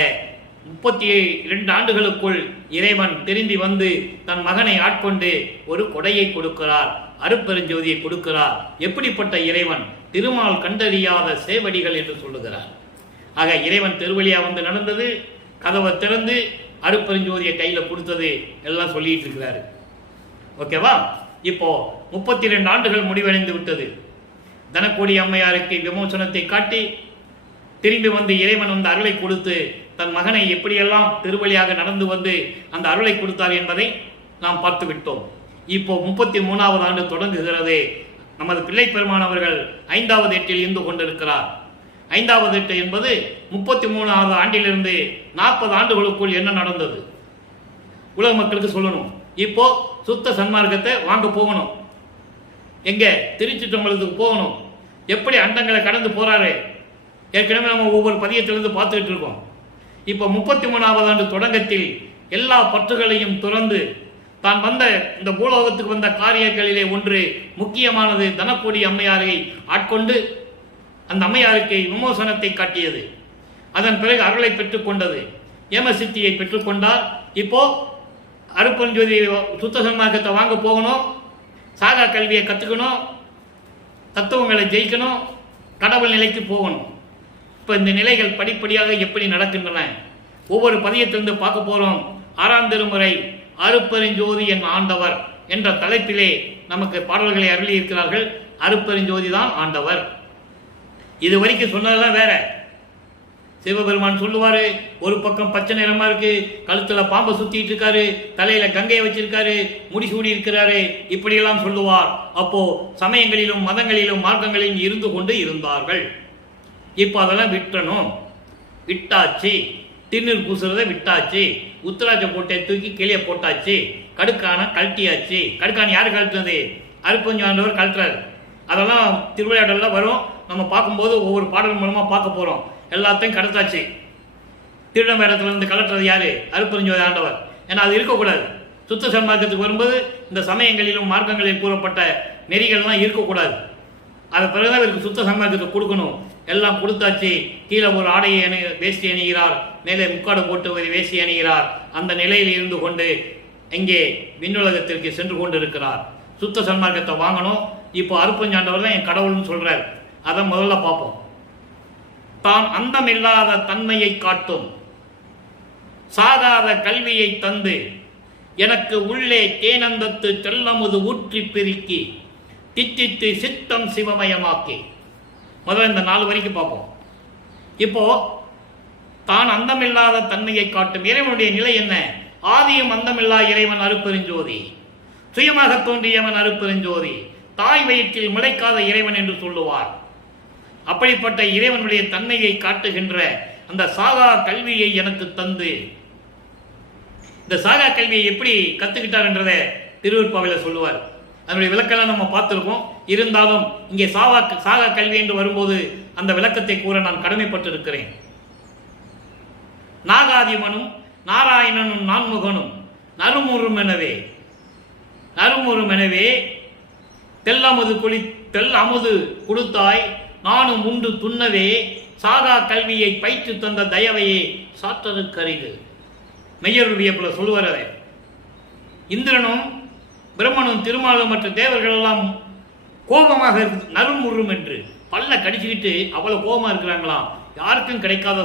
32 ஆண்டுகளுக்குள் இறைவன் திரும்பி வந்து தன் மகனை ஆட்கொண்டு ஒரு கொடையை கொடுக்கிறார், அருப்பெருஞ்சோதியை கொடுக்கிறார். எப்படிப்பட்ட இறைவன்? திருமால் கண்டறியாத சேவடிகள் என்று சொல்லுகிறார். ஆக இறைவன் திருவழியா வந்து நடந்தது, கதவை திறந்து அருப்பெருஞ்சோதியை கையில கொடுத்தது, எல்லாம் சொல்லிட்டு இருக்கிறாரு. ஓகேவா? இப்போ 32 ஆண்டுகள் முடிவடைந்து விட்டது. தனக்கோடி அம்மையாருக்கு விமோசனத்தை காட்டி திரும்பி வந்து இறைவன் வந்து அருளை கொடுத்து தன் மகனை எப்படியெல்லாம் திருவழியாக நடந்து வந்து அந்த அருளை கொடுத்தார் என்பதை நாம் பார்த்து விட்டோம். இப்போ 33வது ஆண்டு தொடங்குகிறது. நமது பிள்ளை பெருமான் அவர்கள் 5வது எட்டில் இருந்து கொண்டிருக்கிறார். 5வது எட்டு என்பது 33வது ஆண்டிலிருந்து 40 ஆண்டுகளுக்குள் என்ன நடந்தது உலக மக்களுக்கு சொல்லணும். இப்போ சுத்த சன்மார்க்கத்தை வாங்க போகணும். எங்க? திருச்சிற்றம்பலத்துக்கு போகணும். எப்படி அண்டங்களை கடந்து போறாரு? ஏற்கனவே நம்ம ஒவ்வொரு பதியத்திலிருந்து பார்த்துக்கிட்டு இருக்கோம். இப்போ 33வது ஆண்டு தொடங்கத்தில் எல்லா பற்றுகளையும் துறந்து தான் வந்த இந்த பூலோகத்துக்கு வந்த காரியங்களிலே ஒன்று முக்கியமானது தனக்கோடி அம்மையாரை ஆட்கொண்டு அந்த அம்மையாருக்கு விமோசனத்தை காட்டியது. அதன் பிறகு அருளை பெற்றுக்கொண்டது, ஏமசித்தியை பெற்றுக்கொண்டார். இப்போ அருப்பெருஞ்சோதி சுத்த சன்மார்க்கத்தை வாங்க போகணும், சாகா கல்வியை கற்றுக்கணும், தத்துவங்களை ஜெயிக்கணும், கடவுள் நிலைக்கு போகணும். இப்போ இந்த நிலைகள் படிப்படியாக எப்படி நடக்கின்றன ஒவ்வொரு பதியத்திலிருந்து பார்க்க போகிறோம். 6ஆம் திருமுறை அருப்பெருஞ்சோதி என் ஆண்டவர் என்ற தலைப்பிலே நமக்கு பாடல்களை அருளி இருக்கிறார்கள். அருப்பெருஞ்சோதி தான் ஆண்டவர். இது வரைக்கும் சொன்னதெல்லாம் வேற. சிவபெருமான் சொல்லுவாரு, ஒரு பக்கம் பச்சை நிறமா இருக்கு, கழுத்துல பாம்பை சுத்திட்டு இருக்காரு, தலையில கங்கையை வச்சிருக்காரு, முடிசூடி இருக்கிறாரு, இப்படியெல்லாம் சொல்லுவார். அப்போ சமயங்களிலும் மதங்களிலும் மார்க்கங்களிலும் இருந்து கொண்டு இருந்தார்கள். இப்போ அதெல்லாம் விட்டணும், விட்டாச்சு. திருநீர் பூசுறதை விட்டாச்சு, உத்தராட்ச போட்டை தூக்கி கீழே போட்டாச்சு, கடுக்கான கழட்டியாச்சு. கடுக்கான யாரு கழட்டுறது? அருப்பஞ்சாண்டவர் கழட்டுறாரு. அதெல்லாம் திருவிளையாடலாம் வரும், நம்ம பார்க்கும்போது ஒவ்வொரு பாடல் மூலமா பார்க்க போறோம். எல்லாத்தையும் கடத்தாச்சு. திருடம் வேடத்துல இருந்து கலட்டுறது யாரு? அருப்பெருஞ்சோதி ஆண்டவர். ஏன்னா அது இருக்கக்கூடாது. சுத்த சன்மார்க்கத்துக்கு வரும்போது இந்த சமயங்களிலும் மார்க்கங்களில் கூறப்பட்ட நெறிகள்லாம் இருக்கக்கூடாது. அது பிறகுதான் இவருக்கு சுத்த சன்மார்க்கத்தை கொடுக்கணும். எல்லாம் கொடுத்தாச்சு. கீழே ஒரு ஆடையை வேஷ்டி அணிகிறார், மேலே முக்காடு போட்டு ஒரு வேஷ்டி அணிகிறார். அந்த நிலையில் இருந்து கொண்டு எங்கே விண்ணுலகத்திற்கு சென்று கொண்டு இருக்கிறார். சுத்த சன்மார்க்கத்தை வாங்கணும். இப்போ அருப்பஞ்சாண்டவர் தான் என் கடவுள்னு சொல்றார். அதை முதல்ல பார்ப்போம். தான் அந்தமில்லாத தன்மையை காட்டும் சாகாத கல்வியை தந்து எனக்கு உள்ளே தேனந்தத்து தெல்லமுது ஊற்றி பெருக்கி தித்தித்து சித்தம் சிவமயமாக்கி. முதல்ல இந்த 4 வரைக்கும் பார்ப்போம். இப்போ தான் அந்தமில்லாத தன்மையை காட்டும் இறைவனுடைய நிலை என்ன? ஆதியும் அந்தமில்லா இறைவன் அருப்பெருஞ்சோதி, சுயமாக தோன்றியவன் அருப்பெருஞ்சோதி, தாய் வயிற்றில் முளைக்காத இறைவன் என்று சொல்லுவார். அப்படிப்பட்ட இறைவனுடைய தன்மையை காட்டுகின்ற அந்த சாகா கல்வியை எனக்கு தந்து, இந்த சாகா கல்வியை எப்படி கத்துக்கிட்டார் என்றதை திருவருட்பாவையில் சொல்லுவார். அதனுடைய விளக்கெல்லாம் நம்ம பார்த்திருக்கோம். இருந்தாலும் இங்கே சாகா கல்வி என்று வரும்போது அந்த விளக்கத்தை கூற நான் கடமைப்பட்டிருக்கிறேன். நாகாதிமனும் நாராயணனும் நான்முகனும் நறுமுறுமெனவே தெல் அமுது கொடுத்தாய் நானும் உண்டு துண்ணவே சாகா கல்வியை பயிற்று தந்த தயவையே சாற்றலுக்கரிது. மெய்யருடைய போல சொல்லுவார். இந்திரனும் பிரம்மனும் திருமாலும் மற்ற தேவர்கள் எல்லாம் கோபமாக நறுமுறும் என்று பல்ல கடிச்சுக்கிட்டு அவ்வளவு கோபமா இருக்கிறாங்களாம். யாருக்கும் கிடைக்காத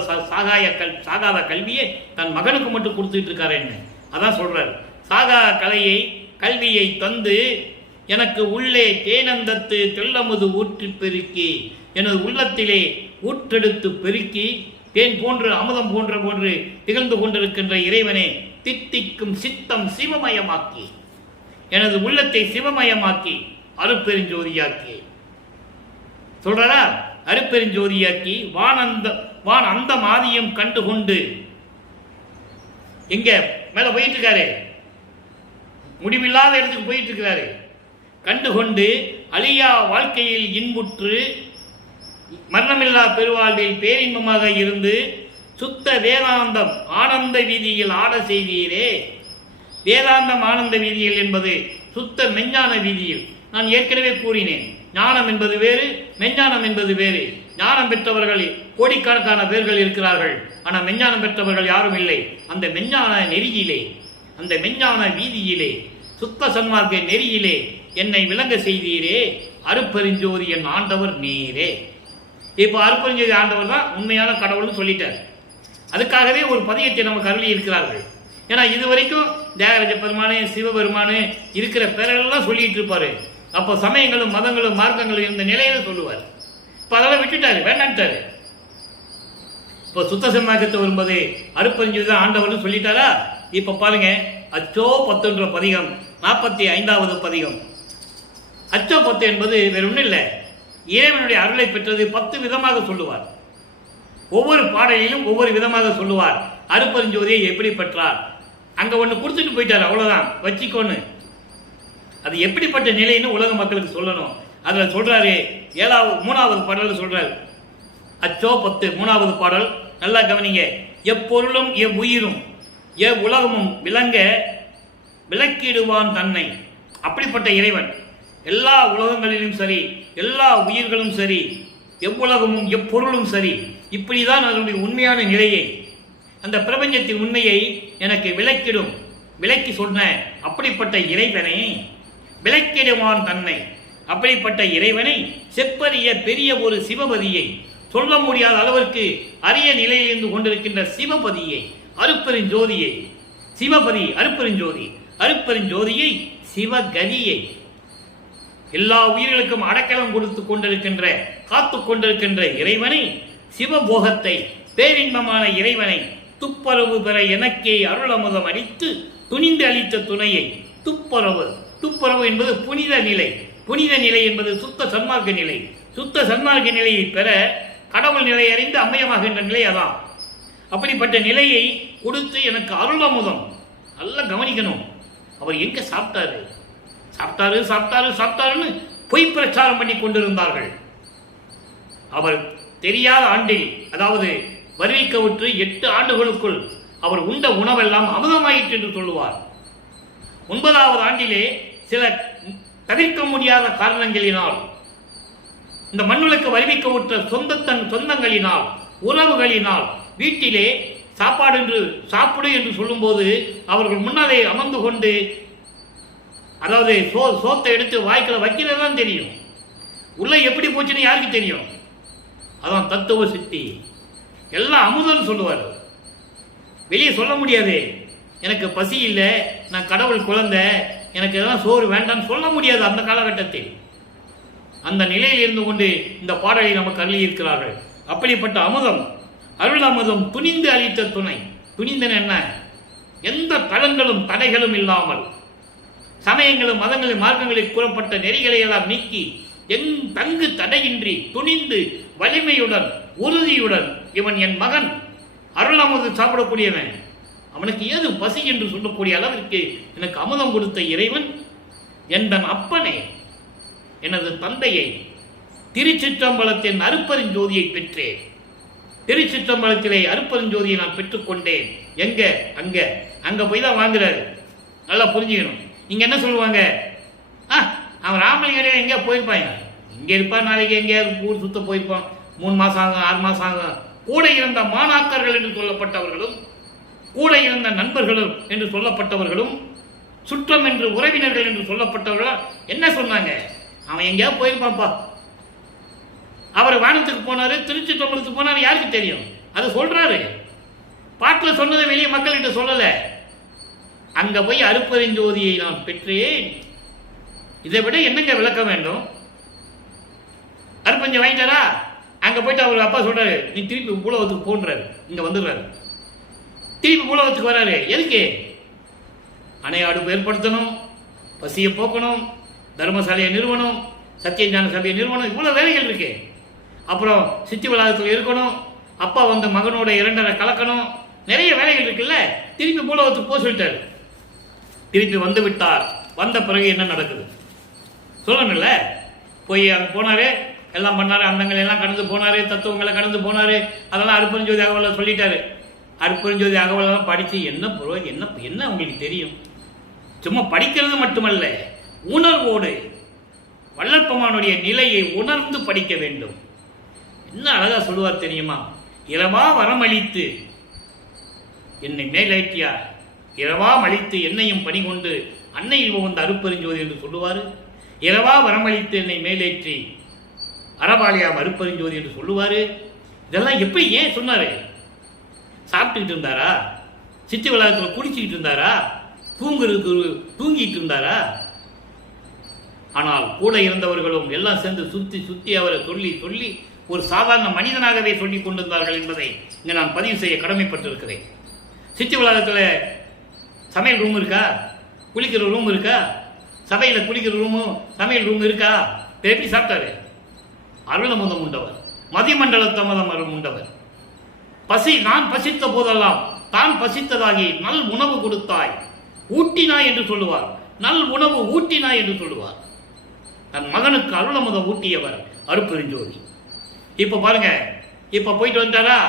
சாகாத கல்வியை தன் மகனுக்கு மட்டும் கொடுத்துட்டு இருக்காரு. என்ன அதான் சொல்றாரு. சாகா கல்வியை தந்து எனக்கு உள்ளே தேனந்தத்து தெல்லமுது ஊற்றி பெருக்கி, எனது உள்ளத்திலே ஊற்றெடுத்து பெருக்கி தேன் போன்று அமுதம் போன்று திகழ்ந்து கொண்டிருக்கின்ற இறைவனே தித்திக்கும் சித்தம் சிவமயமாக்கி, எனது உள்ளத்தை சிவமயமாக்கி அருப்பெருஞ்சோதியாக்கி சொல்றாரா. அருப்பெருஞ்சோதியாக்கி வான் அந்த மாதியம் கண்டுகொண்டு எங்க மேல போயிட்டு இருக்காரு, முடிவில்லாத இடத்துக்கு போயிட்டு இருக்கிறாரு. கண்டுகொண்டு அழியா வாழ்க்கையில் இன்புற்று மரணமில்லா பெருவாழ்வில் பேரின்பமாக இருந்து சுத்த வேதாந்தம் ஆனந்த வீதியில் ஆட செய்தீரே. வேதாந்தம் ஆனந்த வீதியில் என்பது சுத்த மெஞ்ஞான வீதியில். நான் ஏற்கனவே கூறினேன், ஞானம் என்பது வேறு, மெஞ்ஞானம் என்பது வேறு. ஞானம் பெற்றவர்கள் கோடிக்கணக்கான பேர்கள் இருக்கிறார்கள், ஆனால் மெஞ்ஞானம் பெற்றவர்கள் யாரும் இல்லை. அந்த மெஞ்ஞான நெறியிலே, அந்த மெஞ்ஞான வீதியிலே, சுத்த சன்மார்க்க நெறியிலே என்னை விளங்க செய்தீரே. அருப்பெருஞ்சோதி என் ஆண்டவர் நீரே. இப்போ அருப்பெருஞ்சோதி ஆண்டவர் தான் உண்மையான கடவுள்னு சொல்லிட்டார். அதுக்காகவே ஒரு பதியத்தை நமக்கு அருளி இருக்கிறார்கள். ஏன்னா இதுவரைக்கும் தியாகராஜ பெருமானு சிவபெருமானு இருக்கிற பேரெல்லாம் சொல்லிட்டு இருப்பாரு. அப்போ சமயங்களும் மதங்களும் மார்க்கங்களும் இருந்த நிலையில சொல்லுவார். இப்போ அதெல்லாம் விட்டுட்டாரு, வேண்டான்ட்டாரு. இப்போ சுத்த சன்மார்க்கத்தை வரும்போது அருப்பெருஞ்சோதி தான் ஆண்டவர்னு சொல்லிட்டாரா. இப்போ பாருங்க, அச்சோ 10 பதிகம் 45வது பதிகம். அச்சோ 10 என்பது வேற ஒன்றும் இல்லை, இறைவனுடைய அருளை பெற்றது 10 விதமாக சொல்லுவார். ஒவ்வொரு பாடலிலும் ஒவ்வொரு விதமாக சொல்லுவார். அருப்பெருஞ்சோதியை எப்படி பெற்றார், அங்க ஒண்ணு கொடுத்துட்டு போயிட்டார், அவ்வளவுதான் வச்சிக்கோன்னு. அது எப்படிப்பட்ட நிலைன்னு உலக மக்களுக்கு சொல்லணும். அதுல சொல்றாரு 3வது பாடல் சொல்றாரு. அச்சோ 10 3வது பாடல் நல்லா கவனிங்க. எப்பொருளும் எவ்வுயிரும் எவ்வுலகமும் விளங்க விளக்கிடுவான் தன்னை. அப்படிப்பட்ட இறைவன் எல்லா உலகங்களிலும் சரி, எல்லா உயிர்களும் சரி, எவ்வுலகமும் எப்பொருளும் சரி, இப்படிதான் அதனுடைய உண்மையான நிலையை, அந்த பிரபஞ்சத்தின் உண்மையை எனக்கு விளக்கி சொன்ன அப்படிப்பட்ட இறைவனை விளக்கிடுவான் தன்னை. அப்படிப்பட்ட இறைவனை செப்பரிய பெரிய ஒரு சிவபதியை, சொல்ல முடியாத அளவிற்கு அரிய நிலையில் இருந்து கொண்டிருக்கின்ற சிவபதியை, அருப்பெருஞ்சோதியை, சிவபதி அருப்பெருஞ்சோதியை சிவகதியை, எல்லா உயிர்களுக்கும் அடக்கலம் கொடுத்து கொண்டிருக்கின்ற காத்து கொண்டிருக்கின்ற இறைவனை, சிவபோகத்தை பேரின்பமான இறைவனை துப்பரவு பெற எனக்கே அருளமுதம் அளித்து துணிந்து அளித்த துணையை துப்பரவு. துப்பரவு என்பது புனித நிலை. புனித நிலை என்பது சுத்த சன்மார்க்க நிலை. சுத்த சன்மார்க்க நிலையை பெற கடவுள் நிலை அறிந்து அம்மையமாகின்ற நிலை அதான். அப்படிப்பட்ட நிலையை கொடுத்து எனக்கு அருளமுதம். நல்லா கவனிக்கணும். அவர் எங்க சாப்பிட்டாரு சாப்பிட்டாரு சாப்பிட்டாரு சாப்பிட்டாருன்னு பொய் பிரச்சாரம் பண்ணி கொண்டிருந்தார்கள். அவர் தெரியாத ஆண்டில், அதாவது வருவிக்க விட்டு 8 ஆண்டுகளுக்குள் அவர் உண்ட உணவெல்லாம் அமுதமாயிற்று என்று சொல்லுவார். 9வது ஆண்டிலே சில தவிர்க்க முடியாத காரணங்களினால், இந்த மண்ணுலக்கு வருவிக்க விட்ட சொந்தங்களினால், உறவுகளினால் வீட்டிலே சாப்பாடு என்று சாப்பிடு என்று சொல்லும்போது அவர்கள் முன்னாலே அமர்ந்து கொண்டு, அதாவது சோத்தை எடுத்து வாய்க்குள்ள வைக்கிறது தான் தெரியும். உள்ள எப்படி போச்சுன்னு யாருக்கு தெரியும்? அதான் தத்துவ சித்தி. எல்லாம் அமுதம் சொல்லுவார். வெளியே சொல்ல முடியாது. எனக்கு பசி இல்லை, நான் கடவுள் குழந்தை, எனக்கு எதெல்லாம் சோறு வேண்டாம்னு சொல்ல முடியாது அந்த காலகட்டத்தில். அந்த நிலையில் இருந்து கொண்டு இந்த பாடலை நமக்கு அருளி இருக்கிறார்கள். அப்படிப்பட்ட அமுதம், அருள் அமுதம் துணிந்து அளித்த துணை. துணிந்தன என்ன? எந்த தளங்களும் தடைகளும் இல்லாமல், சமயங்களும் மதங்களும் மார்க்கங்களில் கூறப்பட்ட நெறிகளை எல்லாம் நீக்கி என் தங்கு தடையின்றி துணிந்து வலிமையுடன் உறுதியுடன், இவன் என் மகன், அருள் அமுது சாப்பிடக்கூடியவன், அவனுக்கு ஏது பசி என்று சொல்லக்கூடிய அளவிற்கு எனக்கு அமுதம் கொடுத்த இறைவன் என் அப்பனே, எனது தந்தையை திருச்சிற்றம்பலத்தின் அருப்பெருஞ்சோதியை பெற்றேன். திருச்சிற்றம்பலத்திலே அருப்பெருஞ்சோதியை நான் பெற்றுக்கொண்டேன். எங்க? அங்க போய் தான் வாங்குறாரு. நல்லா புரிஞ்சுக்கணும். இங்க என்ன சொல்லுவாங்க? அவன் ராமலிங்கரே எங்கேயா போயிருப்பாங்க, இங்க இருப்பான், நாளைக்கு எங்கேயாவது ஊர் சுத்த போயிருப்பான், 3 மாசம் ஆகும், 6 மாசம் ஆகும். கூட இருந்த மாணாக்கர்கள் என்று சொல்லப்பட்டவர்களும், கூட இருந்த நண்பர்களும் என்று சொல்லப்பட்டவர்களும், சுற்றம் என்று உறவினர்கள் என்று சொல்லப்பட்டவர்களும் என்ன சொன்னாங்க? அவன் எங்கேயாவது போயிருப்பான்ப்பா. அவர் வானத்துக்கு போனாரு, திருச்சிற்றம்பலத்துக்கு போனாரு, யாருக்கு தெரியும்? அது சொல்றாரு. பாட்டில் சொன்னதை வெளியே மக்கள்கிட்ட சொல்லல. அங்க போய் அருப்பெருஞ்சோதியை நான் பெற்றேன். இதை விட என்னங்க விளக்க வேண்டும்? அருப்பஞ்சம் வாங்கிட்டாரா? அங்க போயிட்டு அவர் அப்பா சொல்றாரு, நீ திருப்பி பூலோகத்துக்கு போன்றாரு. இங்க வந்துடுறாரு. திருப்பி பூலோகத்துக்கு வராரு. எதுக்கு? அணையாடு ஏற்படுத்தணும், பசியை போக்கணும், தர்மசாலையை நிறுவனம், சத்தியஞான சபையை நிறுவனம், இவ்வளவு வேலைகள் இருக்கு. அப்புறம் சித்தி விழாத்தில் இருக்கணும், அப்பா வந்து மகனோட 2.5 கலக்கணும், நிறைய வேலைகள் இருக்குல்ல. திருப்பி பூலோகத்துக்கு போக சொல்லிட்டாரு. திருப்பி வந்து விட்டார். வந்த பிறகு என்ன நடக்குது சொல்லணும்ல. போய் அங்கே போனாரு, எல்லாம் பண்ணாரு, அந்தங்கள் எல்லாம் கடந்து போனாரு, தத்துவங்களை கடந்து போனாரு. அதெல்லாம் அருப்பெருஞ்சோதி அகவலை சொல்லிட்டாரு. அருப்பெருஞ்சோதி அகவலெல்லாம் படிச்சு என்ன ப்ரோ, என்ன உங்களுக்கு தெரியும்? சும்மா படிக்கிறது மட்டுமல்ல, உணர்வோடு வள்ளற்பெருமானுடைய நிலையை உணர்ந்து படிக்க வேண்டும். என்ன அழகா சொல்லுவார் தெரியுமா? இரவா வரமளித்து என்னை மேலேற்றியார், இரவா மளித்து என்னையும் பணி கொண்டு அன்னையில் வந்து அருப்பெருஞ்சோதி என்று சொல்லுவார். இரவா வரமளித்து என்னை மேலேற்றி அறவாளியாம் அருப்பெருஞ்சோதி என்று சொல்லுவார். இதெல்லாம் எப்படி ஏன் சொன்னாரு? சாப்பிட்டுக்கிட்டு இருந்தாரா? சித்தி விழாத்தில் குடிச்சுக்கிட்டு இருந்தாரா? தூங்கிட்டு இருந்தாரா? ஆனால் கூட இருந்தவர்களும் எல்லாம் சேர்ந்து சுத்தி அவரை சொல்லி ஒரு சாதாரண மனிதனாகவே சொல்லிக் கொண்டிருந்தார்கள் என்பதை இங்கே நான் பதிவு செய்ய கடமைப்பட்டிருக்கிறேன். சித்தி விழாத்தில் சமையல் ரூம் இருக்கா? குளிக்கிற ரூம் இருக்கா? சபையில் குளிக்கிற ரூமும் சமையல் ரூம் இருக்கா? எப்படி சாப்பிட்டாரு? அருளமுதம் உண்டவர், மதிமண்டலத்தமதம் அருள் உண்டவர். நான் பசித்த போதெல்லாம் தான் பசித்ததாகி நல் உணவு கொடுத்தாய், ஊட்டினாய் என்று சொல்லுவார். நல் உணவு ஊட்டினாய் என்று சொல்லுவார். தன் மகனுக்கு அருளமுதம் ஊட்டியவர் அருப்பெருஞ்சோதி. இப்ப பாருங்க, இப்ப போயிட்டு வந்துட்டாரா?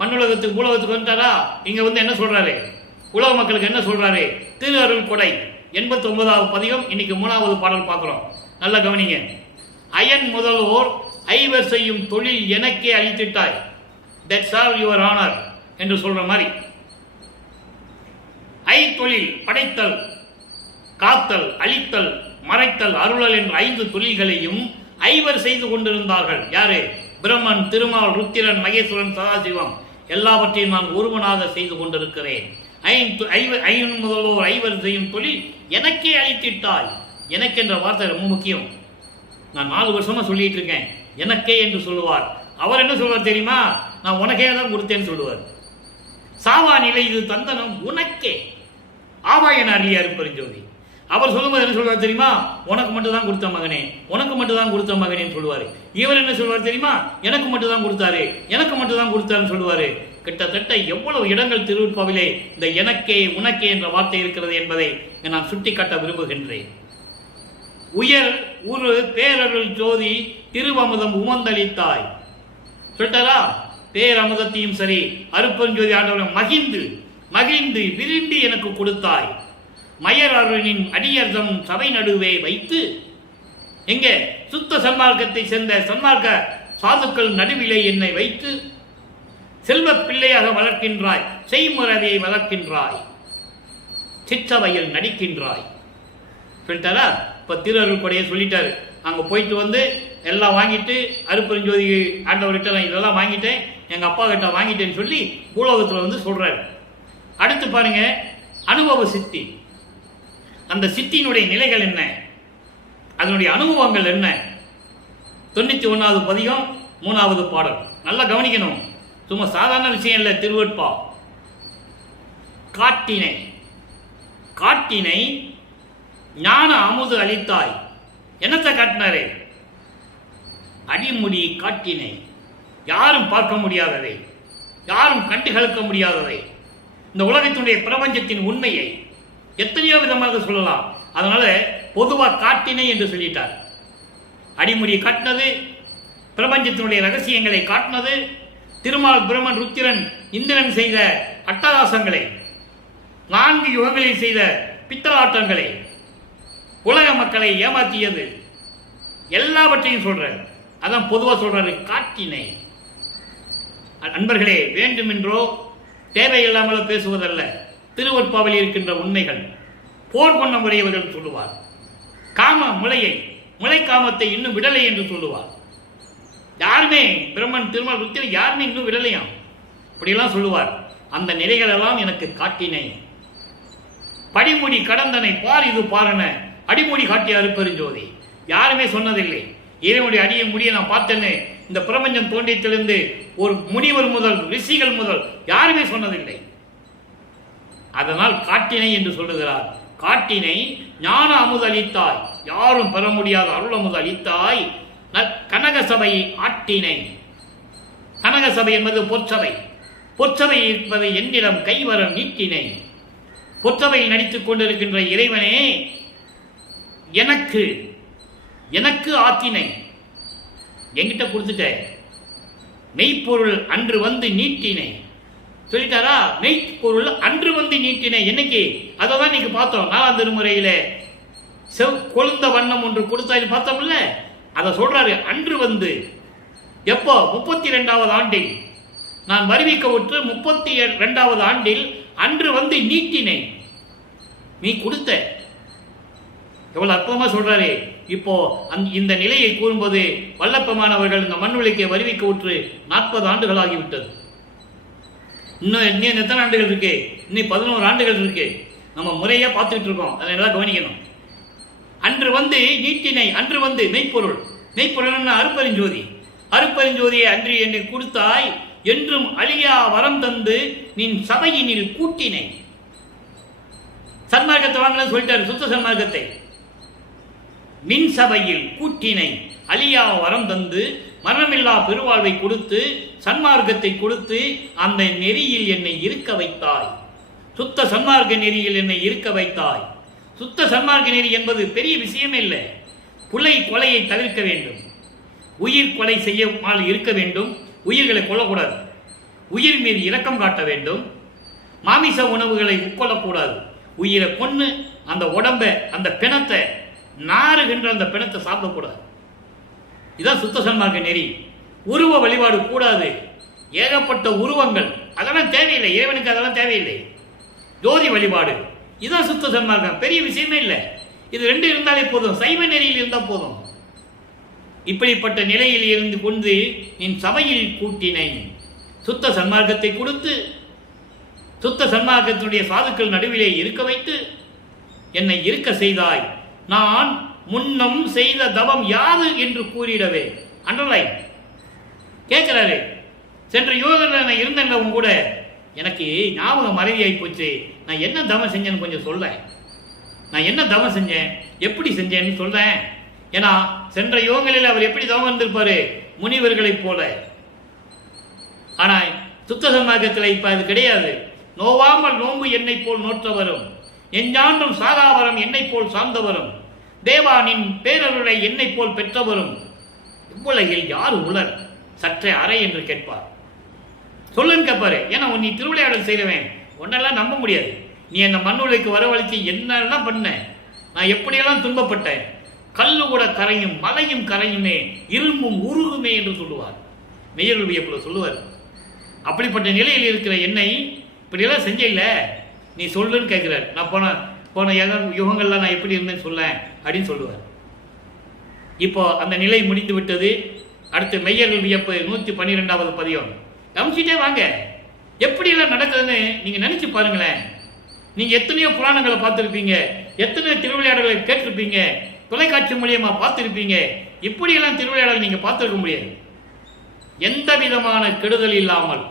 மண்ணுலகத்துக்கு பூலகத்துக்கு வந்துட்டாரா? இங்க வந்து என்ன சொல்றாரு? உலக மக்களுக்கு என்ன சொல்றாரு? திரு அருள் கொடை 89வது பதிகம். இன்னைக்கு 3வது பாடல் பார்க்கிறோம். நல்லா கவனிங்க. அயன் முதல்வோர் ஐவர் செய்யும் தொழில் எனக்கே அளித்திட்டாய், தட்ஸ் ஆல் யுவர் ஆனர் என்று சொல்ற மாதிரி, தொழில் படைத்தல், காத்தல், அழித்தல், மறைத்தல், அருளல் என்ற 5 தொழில்களையும் ஐவர் செய்து கொண்டிருந்தார்கள். யாரு? பிரம்மன், திருமால், ருத்திரன், மகேஸ்வரன், சதாசிவம். எல்லாவற்றையும் நான் ஒருவனாக செய்து கொண்டிருக்கிறேன். முதல்வோர் ஐவர் செய்யும் தொழில் எனக்கே அளித்திட்டாய். எனக்கு என்ற வார்த்தை ரொம்ப முக்கியம். நான் 4 வருஷமா சொல்லிட்டு இருக்கேன். எனக்கே என்று சொல்லுவார். அவர் என்ன சொல்வார் தெரியுமா? நான் உனக்கே தான் கொடுத்தேன்னு சொல்லுவார். சாவா நிலை இது தந்தனம் உனக்கே ஆவாயன அருளிய அருட்பெருஞ்சோதி. அவர் சொல்லும்போது என்ன சொல்வார் தெரியுமா? உனக்கு மட்டும் தான் கொடுத்த மகனே, உனக்கு மட்டும் தான் கொடுத்த மகனேன்னு சொல்லுவார். இவர் என்ன சொல்வார் தெரியுமா? எனக்கு மட்டும் தான் கொடுத்தாரு, எனக்கு மட்டும் தான் கொடுத்தாருன்னு சொல்லுவார். கிட்டத்தட்ட எவ்வளவு இடங்கள் திருவருட்பாவிலே இந்த எனக்கே உனக்கே என்ற வார்த்தை இருக்கிறது என்பதை நான் சுட்டிக்காட்ட விரும்புகின்றேன். உயர் உரு பேரருள் ஜோதி திருவமுதம் உமந்தளித்தாய் சொல்லிட்டாரா? பேரமுதத்தையும் சரி அருட்பெருஞ்சோதி ஆண்டவரை மகிழ்ந்து மகிழ்ந்து விரும்பி எனக்கு கொடுத்தாய். மயர் அருளின் அடியர்தம் சபை நடுவே வைத்து எங்க சுத்த சன்மார்க்கத்தை சேர்ந்த சன்மார்க்க சாதுக்கள் நடுவிலே என்னை வைத்து செல்வ பிள்ளையாக வளர்க்கின்றாய், செய்முறையை வளர்க்கின்றாய், சிற்றவையில் நடிக்கின்றாய் சொல்லிட்டாரா? இப்ப திருஅருள் கொடையை சொல்லிட்டாரு. அங்க போயிட்டு வந்து எல்லாம் வாங்கிட்டு அருட்பெருஞ்சோதி ஆண்டவர்கிட்ட நான் இதெல்லாம் வாங்கிட்டேன், எங்க அப்பா கிட்ட வாங்கிட்டேன்னு சொல்லி பூலோகத்துல வந்து சொல்றாரு. அடுத்து பாருங்க, அனுபவ சித்தி. அந்த சித்தியினுடைய நிலைகள் என்ன, அதனுடைய அனுபவங்கள் என்ன? 91வது பதிகம் 3வது பாடல் நல்லா கவனிக்கணும். சும்மா சாதாரண விஷயம் இல்லை. திருவருட்பா காட்டினை காட்டினை ஞான அமுது அளித்தாய். என்னத்தை காட்டினாரே? அடிமுடி காட்டினை, யாரும் பார்க்க முடியாததை, யாரும் கண்டுகளுக்க முடியாததை, இந்த உலகத்தினுடைய பிரபஞ்சத்தின் உண்மையை எத்தனையோ விதமாக சொல்லலாம். அதனால பொதுவாக காட்டினை என்று சொல்லிட்டார். அடிமுடி காட்டினது, பிரபஞ்சத்தினுடைய ரகசியங்களை காட்டினது, திருமால் பிரம்மன் ருத்திரன் இந்திரன் செய்த அட்டகாசங்களை, 4 யுகங்களில் செய்த பித்தலாட்டங்களை, உலக மக்களை ஏமாற்றியது, எல்லாவற்றையும் சொல்றார். அதான் பொதுவாக சொல்றாரு காட்டினை. அன்பர்களே, வேண்டுமென்றோ தேவையில்லாமலோ பேசுவதல்ல, திருவருட்பாவில் இருக்கின்ற உண்மைகள். போர் கொண்ட முறையவர்கள் சொல்லுவார். காம முளையை, முளை காமத்தை இன்னும் விடலை என்று சொல்லுவார். யாருமே பிரம்மன் திருமால் ருத்திரன் யாருமே இன்னும் விடலையாம், இப்படியெல்லாம் சொல்லுவார். அந்த நிலைகளெல்லாம் எனக்கு காட்டினை. படிமுடி கடந்தனை பார் இது பாருன அடிமுடி காட்டிய அருட்பெருஞ்சோதி. யாருமே சொன்னதில்லை. இறைவனுடைய அடியை முடிய நான் பார்த்தேன்னு இந்த பிரபஞ்சம் தோன்றியத்திலிருந்து ஒரு முனிவர் முதல் ரிஷிகள் முதல் யாருமே சொன்னதில்லை. அதனால் காட்டினை என்று சொல்லுகிறார். காட்டினை ஞான அமுது அளித்தாய், யாரும் பெற முடியாத அருள் அமுது அளித்தாய். கனகசபை ஆட்டினை. கனகசபை என்பது பொற்சபை. பொற்சபை இருப்பதை என்னிடம் கைவர நீட்டினை. பொற்சபையில் நடித்துக் கொண்டிருக்கின்ற இறைவனே, எனக்கு எனக்கு ஆத்தினை என்கிட்ட கொடுத்துட்ட. மெய்ப்பொருள் அன்று வந்து நீட்டினை சொல்லிட்டாரா? மெய்ப்பொருள் அன்று வந்து நீட்டினை. என்னைக்கு? அதை தான் நீங்க பார்த்தோம் 4ஆம் திருமுறையில கொழுந்த வண்ணம் ஒன்று கொடுத்தாரு பார்த்தோம்ல, அதை சொல்றாரு. அன்று வந்து எப்போ? 32வது ஆண்டில் நான் வருவிக்க விட்டு 32வது ஆண்டில் அன்று வந்து நீட்டினை. நீ கொடுத்த. எவ்வளவு அற்புதமா சொல்றாரு. இப்போ இந்த நிலையை கூறும்போது வல்லப்பமானவர்கள் இந்த மண்ணுலைக்கை வருவிக்க விட்டு 40 ஆண்டுகள் ஆகிவிட்டது. இன்னும் எத்தனை ஆண்டுகள் இருக்கு? இன்னும் 11 ஆண்டுகள் இருக்கு. நம்ம முறையா பார்த்துட்டு இருக்கோம். அதை நல்லா கவனிக்கணும். அன்று வந்து நீட்டினை, அன்று வந்து மெய்ப்பொருள். மெய்ப்பொருள் அருட்பெருஞ்சோதி. அருட்பெருஞ்சோதியை அன்று என்னை கொடுத்தாய், என்றும் அழியா வரம் தந்து நின் சபையினில் கூட்டினை. சன்மார்க்கத்தை வாங்கின சொல்லிட்டாரு. சுத்த சன்மார்க்கத்தை மின் சபையில் கூட்டினை, அழியா வரம் தந்து மரணமில்லா பெருவாழ்வை கொடுத்து சன்மார்க்கத்தை கொடுத்து அந்த நெறியில் என்னை இருக்க வைத்தாய். சுத்த சன்மார்க்க நெறியில் என்னை இருக்க வைத்தாய். சுத்த சன்மார்க்க நெறி என்பது பெரிய விஷயமே இல்லை. புலை கொலையை தவிர்க்க வேண்டும், உயிர் கொலை செய்யாமல் இருக்க வேண்டும், உயிர்களை கொல்லக்கூடாது, உயிர் மீது இரக்கம் காட்ட வேண்டும், மாமிச உணவுகளை உட்கொள்ளக்கூடாது, உயிரை கொன்று அந்த உடம்ப அந்த பிணத்தை நாறுகின்ற அந்த பிணத்தை சாப்பிடக்கூடாது. இதான் சுத்த சன்மார்க்க நெறி. உருவ வழிபாடு கூடாது. ஏகப்பட்ட உருவங்கள் அதெல்லாம் தேவையில்லை. இறைவனுக்கு அதெல்லாம் தேவையில்லை. ஜோதி வழிபாடு இதுதான் சுத்த சன்மார்க்கம். பெரிய விஷயமே இல்லை. இது 2 இருந்தாலே போதும். சைவ நெறியில் இருந்தால் போதும். இப்படிப்பட்ட நிலையில் இருந்து கொண்டு என் சபையில் கூட்டினை. சுத்த சன்மார்க்கத்தை கொடுத்து சுத்த சன்மார்க்கத்தினுடைய சாதுக்கள் நடுவிலே இருக்க வைத்து என்னை இருக்க செய்தாய். நான் முன்னம் செய்த தவம் யாது என்று கூறிடவே. அண்டர்லைன் கேட்கிறாரு. சென்ற யோகத்தில் நான் இருந்தேன்ல உங்க கூட, எனக்கு ஞாபகம் மறதியாகி போச்சு. நான் என்ன தவம் செஞ்சேன்னு கொஞ்சம் சொல்ல. நான் என்ன தவம் செஞ்சேன், எப்படி செஞ்சேன்னு சொல்றேன். ஏன்னா சென்ற யோகங்களில் அவர் எப்படி தவம் இருந்திருப்பாரு, முனிவர்களைப் போல. ஆனா சுத்த சன்மார்க்கத்தில் இப்ப அது கிடையாது. நோவாமல் நோம்பு என்னை போல் நோற்றவரும், எஞ்சாண்டும் சாகாவரம் என்னை போல் சார்ந்தவரும், தேவானின் பேரருளை என்னை போல் பெற்றவரும் இவ்வுலகில் யார் உலர் சற்றே அறை என்று கேட்பார். சொல்லுன்னு கேட்பாரு. ஏன்னா நீ திருவிளையாடல் செய்கிறவன், ஒன்னெல்லாம் நம்ப முடியாது. நீ என்ன மண்ணுலைக்கு வரவழைச்சி என்னெல்லாம் பண்ண, நான் எப்படியெல்லாம் துன்பப்பட்டேன். கல்லு கூட கரையும், மலையும் கரையுமே, இரும்பும் உருகுமே என்று சொல்லுவார். மெய்யருள் வியப்புல சொல்லுவார். அப்படிப்பட்ட நிலையில் இருக்கிற என்னை இப்படியெல்லாம் செஞ்சல, நீ சொல்லுன்னு கேட்கிறார். நான் போன யுகங்கள்லாம் நான் எப்படி இருந்தேன்னு சொல்ல அப்படின்னு சொல்லுவார். இப்போ அந்த நிலை முடிந்து விட்டது. அடுத்து மெய்யருள் வியப்பு 112வது பதியம். கவனிச்சுட்டே வாங்க, எப்படியெல்லாம் நடக்குதுன்னு நீங்க நினைச்சு பாருங்களேன். நீங்க எத்தனையோ புராணங்களை பார்த்துருப்பீங்க, எத்தனையோ திருவிளையாடல்களை கேட்டிருப்பீங்க, தொலைக்காட்சி மூலியமா பார்த்துருப்பீங்க. இப்படியெல்லாம் திருவிளையாடல் நீங்க பார்த்துருக்க முடியாது. எந்த விதமான கெடுதல் இல்லாமல்,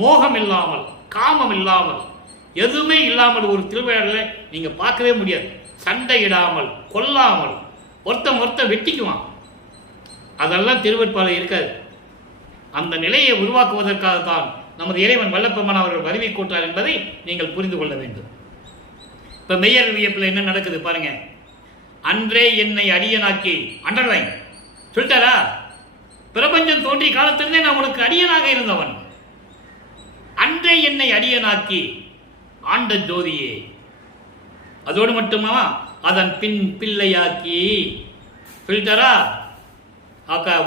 மோகம் இல்லாமல், காமம் இல்லாமல், எதுவுமே இல்லாமல் ஒரு திருவிளையாடலை நீங்க பார்க்கவே முடியாது. சண்டையிடாமல், கொல்லாமல், ஒருத்தன் வெட்டிக்குவான். அதெல்லாம் திருவெட்பாலை இருக்காது. அந்த நிலையை உருவாக்குவதற்காகத்தான் நமது இறைவன் வல்லப்பெருமான் அவர்கள் வருவி கூட்டார் என்பதை நீங்கள் புரிந்து கொள்ள வேண்டும். இப்ப மெய்யருள் வியப்பில் என்ன நடக்குது பாருங்க. அன்றே என்னை அடியனாக்கி, அண்டர்லைன் சொல்லிட்டாரா, பிரபஞ்சம் தோன்றிய காலத்திலிருந்தே நான் உனக்கு அடியனாக இருந்தவன். அன்றே என்னை அடியனாக்கி ஆண்ட ஜோதியே, அதோடு மட்டுமா அதன் பின் பிள்ளையாக்கி சொல்லிட்டாரா.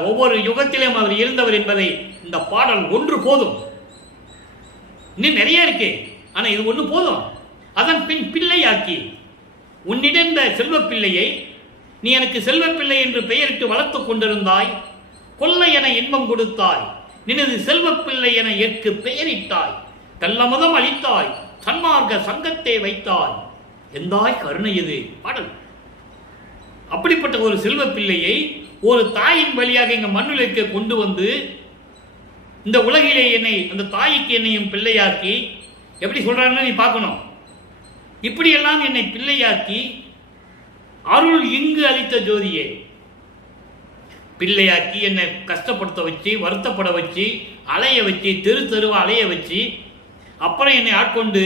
ஒவ்வொரு யுகத்திலும் அவர் இருந்தவர் என்பதை இந்த பாடல் ஒன்று போதும். இன்னும் நிறைய இருக்கு, ஆனா இது ஒன்று போதும். அதன் பின் பிள்ளையாக்கி, உன்னிடந்த செல்வ பிள்ளையை நீ எனக்கு செல்வ பிள்ளை என்று பெயரிட்டு வளர்த்து கொண்டிருந்தாய். கொல்லை என இன்பம் கொடுத்தாய், நினது செல்வ பிள்ளை என ஏற்கு பெயரிட்டாய். கள்ளமதம் அளித்தாய், சன்மார்க்க சங்கத்தை வைத்தாய். எந்தாய் கருணை இது பாடல். அப்படிப்பட்ட ஒரு செல்வ பிள்ளையை ஒரு தாயின் வழியாக இங்க மண்ணுலைக்கு கொண்டு வந்து இந்த உலகிலே என்னை, அந்த தாய்க்கு என்னையும் பிள்ளையாக்கி, எப்படி சொல்றாங்கன்னு நீ பார்க்கணும். இப்படியெல்லாம் என்னை பிள்ளையாக்கி அருள் இங்கு அளித்த ஜோதியே, பிள்ளையாக்கி என்னை கஷ்டப்படுத்த வச்சு, வருத்தப்பட வச்சு, அலைய வச்சு, தெரு தெருவா அலைய வச்சு, அப்புறம் என்னை ஆட்கொண்டு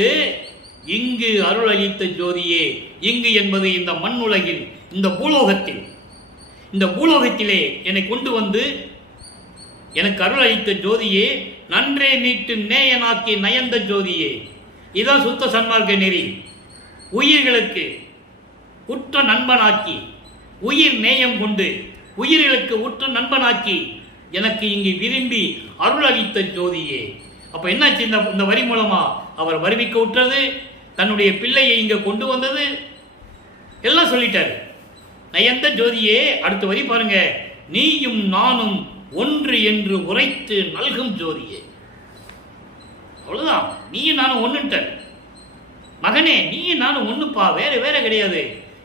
இங்கு அருள் அளித்த ஜோதியே. இங்கு என்பது இந்த மண் உலகில், இந்த பூலோகத்திலே என்னை கொண்டு வந்து எனக்கு அருள் அளித்த ஜோதியே, நன்றே மீட்டு நேயனாக்கி நயந்த ஜோதியே. இதான் சுத்த சன்மார்க்க நெறி. உயிர்களுக்கு உற்ற நண்பனாக்கி, உயிர் நேயம் கொண்டு உயிர்களுக்கு உற்ற நண்பனாக்கி எனக்கு இங்கு விரும்பி அருள் அளித்த ஜோதியே. அப்ப என்னாச்சு, இந்த வரி மூலமா அவர் வருவிக்க உற்றது, தன்னுடைய பிள்ளையை இங்க கொண்டு வந்தது, எல்லாம் சொல்லிட்டாரு. நயந்த ஜோதியே. அடுத்த வரி பாருங்க. நீயும் நானும் ஒன்று என்று உரைத்து நல்கும் ஜோதியே. அவ்வளவுதான், நீயும் நானும் ஒண்ணுட்ட மகனே, நீயும் நானும் ஒண்ணுப்பா, வேற வேற கிடையாது.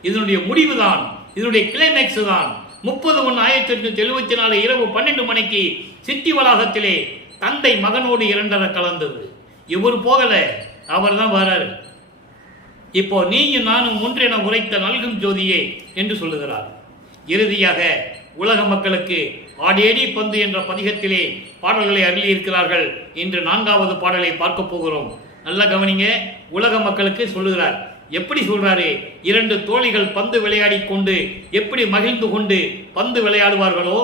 இதனுடைய முடிவு தான், இதனுடைய கிளைமேக்ஸ் தான். 30/1/1874 இரவு 12 மணிக்கு சித்தி வளாகத்திலே தந்தை மகனோடு 2 கலந்தது. இவர் போகல, அவர் தான் வராரு. இப்போ நீயும் நானும் ஒன்றென உரைத்த நல்கும் ஜோதியே என்று சொல்லுகிறார். இறுதியாக உலக மக்களுக்கு ஆடேடி பந்து என்ற பதிகத்திலே பாடல்களை அருளி இருக்கிறார்கள். இன்று 4வது பாடலை பார்க்க போகிறோம். நல்ல கவனிங்க. உலக மக்களுக்கு சொல்லுகிறார். எப்படி சொல்றாரு? 2 தோழிகள் பந்து விளையாடி கொண்டு எப்படி மகிழ்ந்து கொண்டு பந்து விளையாடுவார்களோ,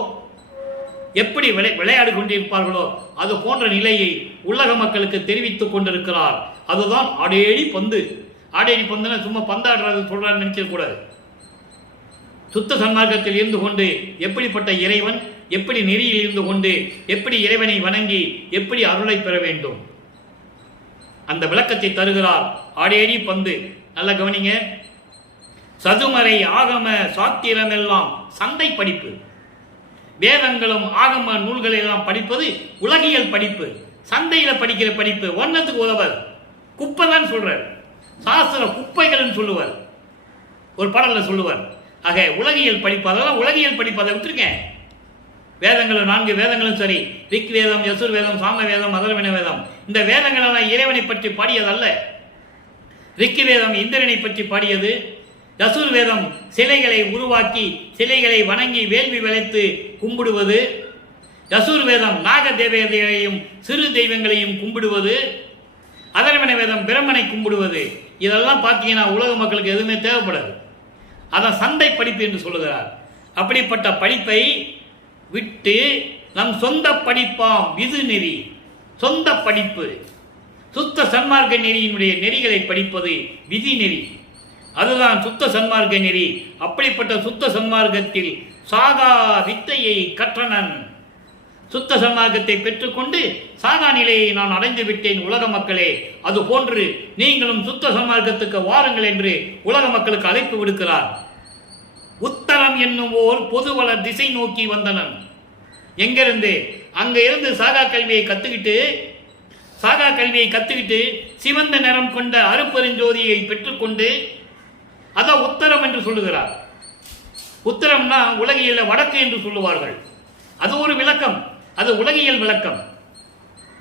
எப்படி விளையாடி கொண்டிருப்பார்களோ, அது போன்ற நிலையை உலக மக்களுக்கு தெரிவித்துக் கொண்டிருக்கிறார். அதுதான் ஆடேடி பந்து. ஆடேடி பந்துன்னா சும்மா பந்தாடுறது சொல்றாரு நினைக்க கூடாது. சுத்த சன்மார்க்கத்தில் இருந்து கொண்டு எப்படிப்பட்ட இறைவன், எப்படி நெறியில் இருந்து கொண்டு எப்படி இறைவனை வணங்கி எப்படி அருளை பெற வேண்டும், அந்த விளக்கத்தை தருகிறார். ஆடேடி பந்து. நல்ல கவனிங்க. சதுமறை ஆகம சாத்திரம் எல்லாம் சந்தை படிப்பு. வேதங்களும் ஆகம நூல்களை எல்லாம் படிப்பது உலகியல் படிப்பு. சந்தையில படிக்கிற படிப்பு ஒன்னத்துக்கு உதவர். குப்பை தான் சொல்றார். சாஸ்திர குப்பைகள் சொல்லுவார், ஒரு பாடல்ல சொல்லுவார். ஆக உலகியல் படிப்பு, அதெல்லாம் உலகியல் படிப்பு, அதை விட்டுருங்க. வேதங்களும் 4 வேதங்களும் சரி, ரிக் வேதம், யசுர் வேதம், சாம வேதம், அதர்வன வேதம், இந்த வேதங்களெல்லாம் இறைவனை பற்றி பாடியதல்ல. ரிக் வேதம் இந்திரனை பற்றி பாடியது. யசுர் வேதம் சிலைகளை உருவாக்கி சிலைகளை வணங்கி வேள்வி விளைத்து கும்பிடுவது. யசுர் வேதம் நாக தேவதைகளையும் சிறு தெய்வங்களையும் கும்பிடுவது. அதர்வன வேதம் பிரம்மனை கும்பிடுவது. இதெல்லாம் பார்த்தீங்கன்னா உலக மக்களுக்கு எதுவுமே தேவைப்படாது. அதான் சந்தை படிப்பு என்று சொல்லுகிறார். அப்படிப்பட்ட படிப்பை விட்டு நம் சொந்த படிப்பாம் விது நெறி, சொந்த படிப்பு, சுத்த சன்மார்க்க நெறியினுடைய நெறிகளை படிப்பது விதி நெறி. அதுதான் சுத்த சன்மார்க்க நெறி. அப்படிப்பட்ட சுத்த சன்மார்க்கத்தில் சாகா வித்தையை கற்றனன். சுத்த சன்மார்க்கத்தை பெற்றுக்கொண்டு சாகா நிலையை நான் அடைந்து விட்டேன் உலக மக்களே. அது போன்று நீங்களும் சுத்த சன்மார்க்கத்துக்கு வாருங்கள் என்று உலக மக்களுக்கு அழைப்பு விடுக்கிறார். உத்தரம் என்னும் ஓர் பொதுவளர் திசை நோக்கி வந்தனன். எங்கிருந்து? அங்க இருந்து சாகா கல்வியை கத்துக்கிட்டு சிவந்த நிறம் கொண்ட அருப்பெருஞ்சோதியை பெற்றுக்கொண்டு அதான் உத்தரம் என்று சொல்லுகிறார். உத்தரம்னா உலகியல் வடக்கு என்று சொல்லுவார்கள். அது ஒரு விளக்கம், அது உலகியல் விளக்கம்.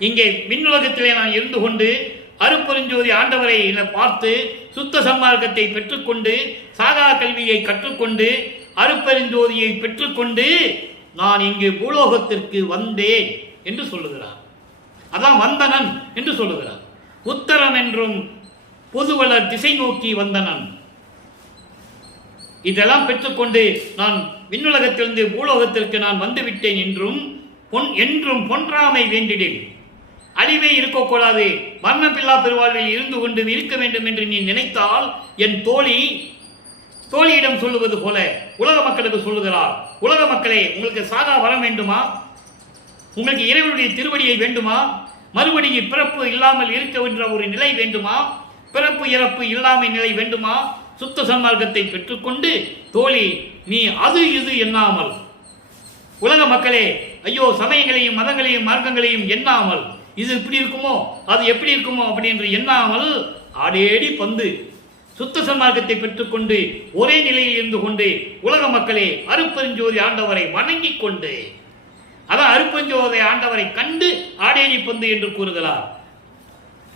இங்கே விண்ணுலகத்திலே நான் இருந்து கொண்டு அருப்பெருஞ்சோதி ஆண்டவரை பார்த்து சுத்த சன்மார்க்கத்தை பெற்றுக்கொண்டு சாகா கல்வியை கற்றுக்கொண்டு அருப்பெருஞ்சோதியை பெற்றுக்கொண்டு நான் இங்கு பூலோகத்திற்கு வந்தேன் என்று சொல்லுகிறார். அதான் வந்தனன் என்று சொல்லுகிறார். உத்தரம் என்றும் பொதுவளர் திசை நோக்கி வந்தனன். இதெல்லாம் பெற்றுக்கொண்டு நான் விண்ணுலகத்திலிருந்து பூலோகத்திற்கு நான் வந்துவிட்டேன் என்றும் பொன்றாமை வேண்டிடேன். அழிவே இருக்கக்கூடாது, மரணப்பில்லா பெருவாழ்வில் இருந்து கொண்டு இருக்க வேண்டும் என்று நீ நினைத்தால் என் தோழியிடம் சொல்லுவது போல உலக மக்களுக்கு சொல்லுகிறார். உலக மக்களே, உங்களுக்கு சாகா வரம் வேண்டுமா? உங்களுக்கு இறைவனுடைய திருவடியை வேண்டுமா? மறுபடியும் பிறப்பு இல்லாமல் இருக்கின்ற ஒரு நிலை வேண்டுமா? பிறப்பு இறப்பு இல்லாமை நிலை வேண்டுமா? சுத்த சன்மார்க்கத்தை பெற்றுக்கொண்டு தோழி நீ அது இது எண்ணாமல், உலக மக்களே, ஐயோ சமயங்களையும் மதங்களையும் மார்க்கங்களையும் எண்ணாமல், இது இப்படி இருக்குமோ அது எப்படி இருக்குமோ அப்படி என்று எண்ணாமல் ஆடேடி பந்து சுத்த சன்மார்க்கத்தை பெற்றுக்கொண்டு ஒரே நிலையில் இருந்து கொண்டு உலக மக்களே அருப்பெருஞ்சோதி ஆண்டவரை வணங்கிக் கொண்டு, அதான் அருப்பெருஞ்சோதி ஆண்டவரை கண்டு ஆடேடி பந்து என்று கூறுகிறார்.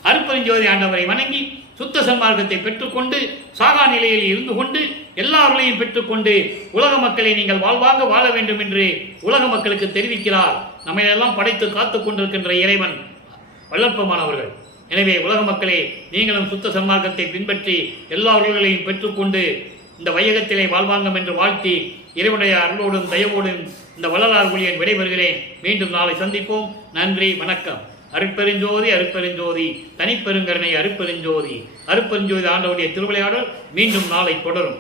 அருப்பெருஞ்சோதி ஆண்டவரை வணங்கி சுத்த சன்மார்க்கத்தை பெற்றுக்கொண்டு சாகா நிலையில் இருந்து கொண்டு எல்லாவர்களையும் பெற்றுக்கொண்டு உலக மக்களை நீங்கள் வாழ்வாங்க வாழ வேண்டும் என்று உலக மக்களுக்கு தெரிவிக்கிறார். நம்மை எல்லாம் படைத்து காத்துக் கொண்டிருக்கின்ற இறைவன் வல்லற்பமானவர்கள். எனவே உலக மக்களே, நீங்களும் சுத்த சன்மார்க்கத்தை பின்பற்றி எல்லாவர்களையும் பெற்றுக்கொண்டு இந்த வையகத்திலே வாழ்வாங்கம் என்று வாழ்த்தி இறைவனுடைய அருளோடும் தயவோடும் இந்த வள்ளலார் ஒளியன் விடைபெறுகிறேன். மீண்டும் நாளை சந்திப்போம். நன்றி, வணக்கம். அருட்பெருஞ்சோதி அருட்பெருஞ்சோதி தனிப்பெருங்கருணை அருட்பெருஞ்சோதி. அருட்பெருஞ்சோதி ஆண்டவருடைய திருவிளையாடல் மீண்டும் நாளை தொடரும்.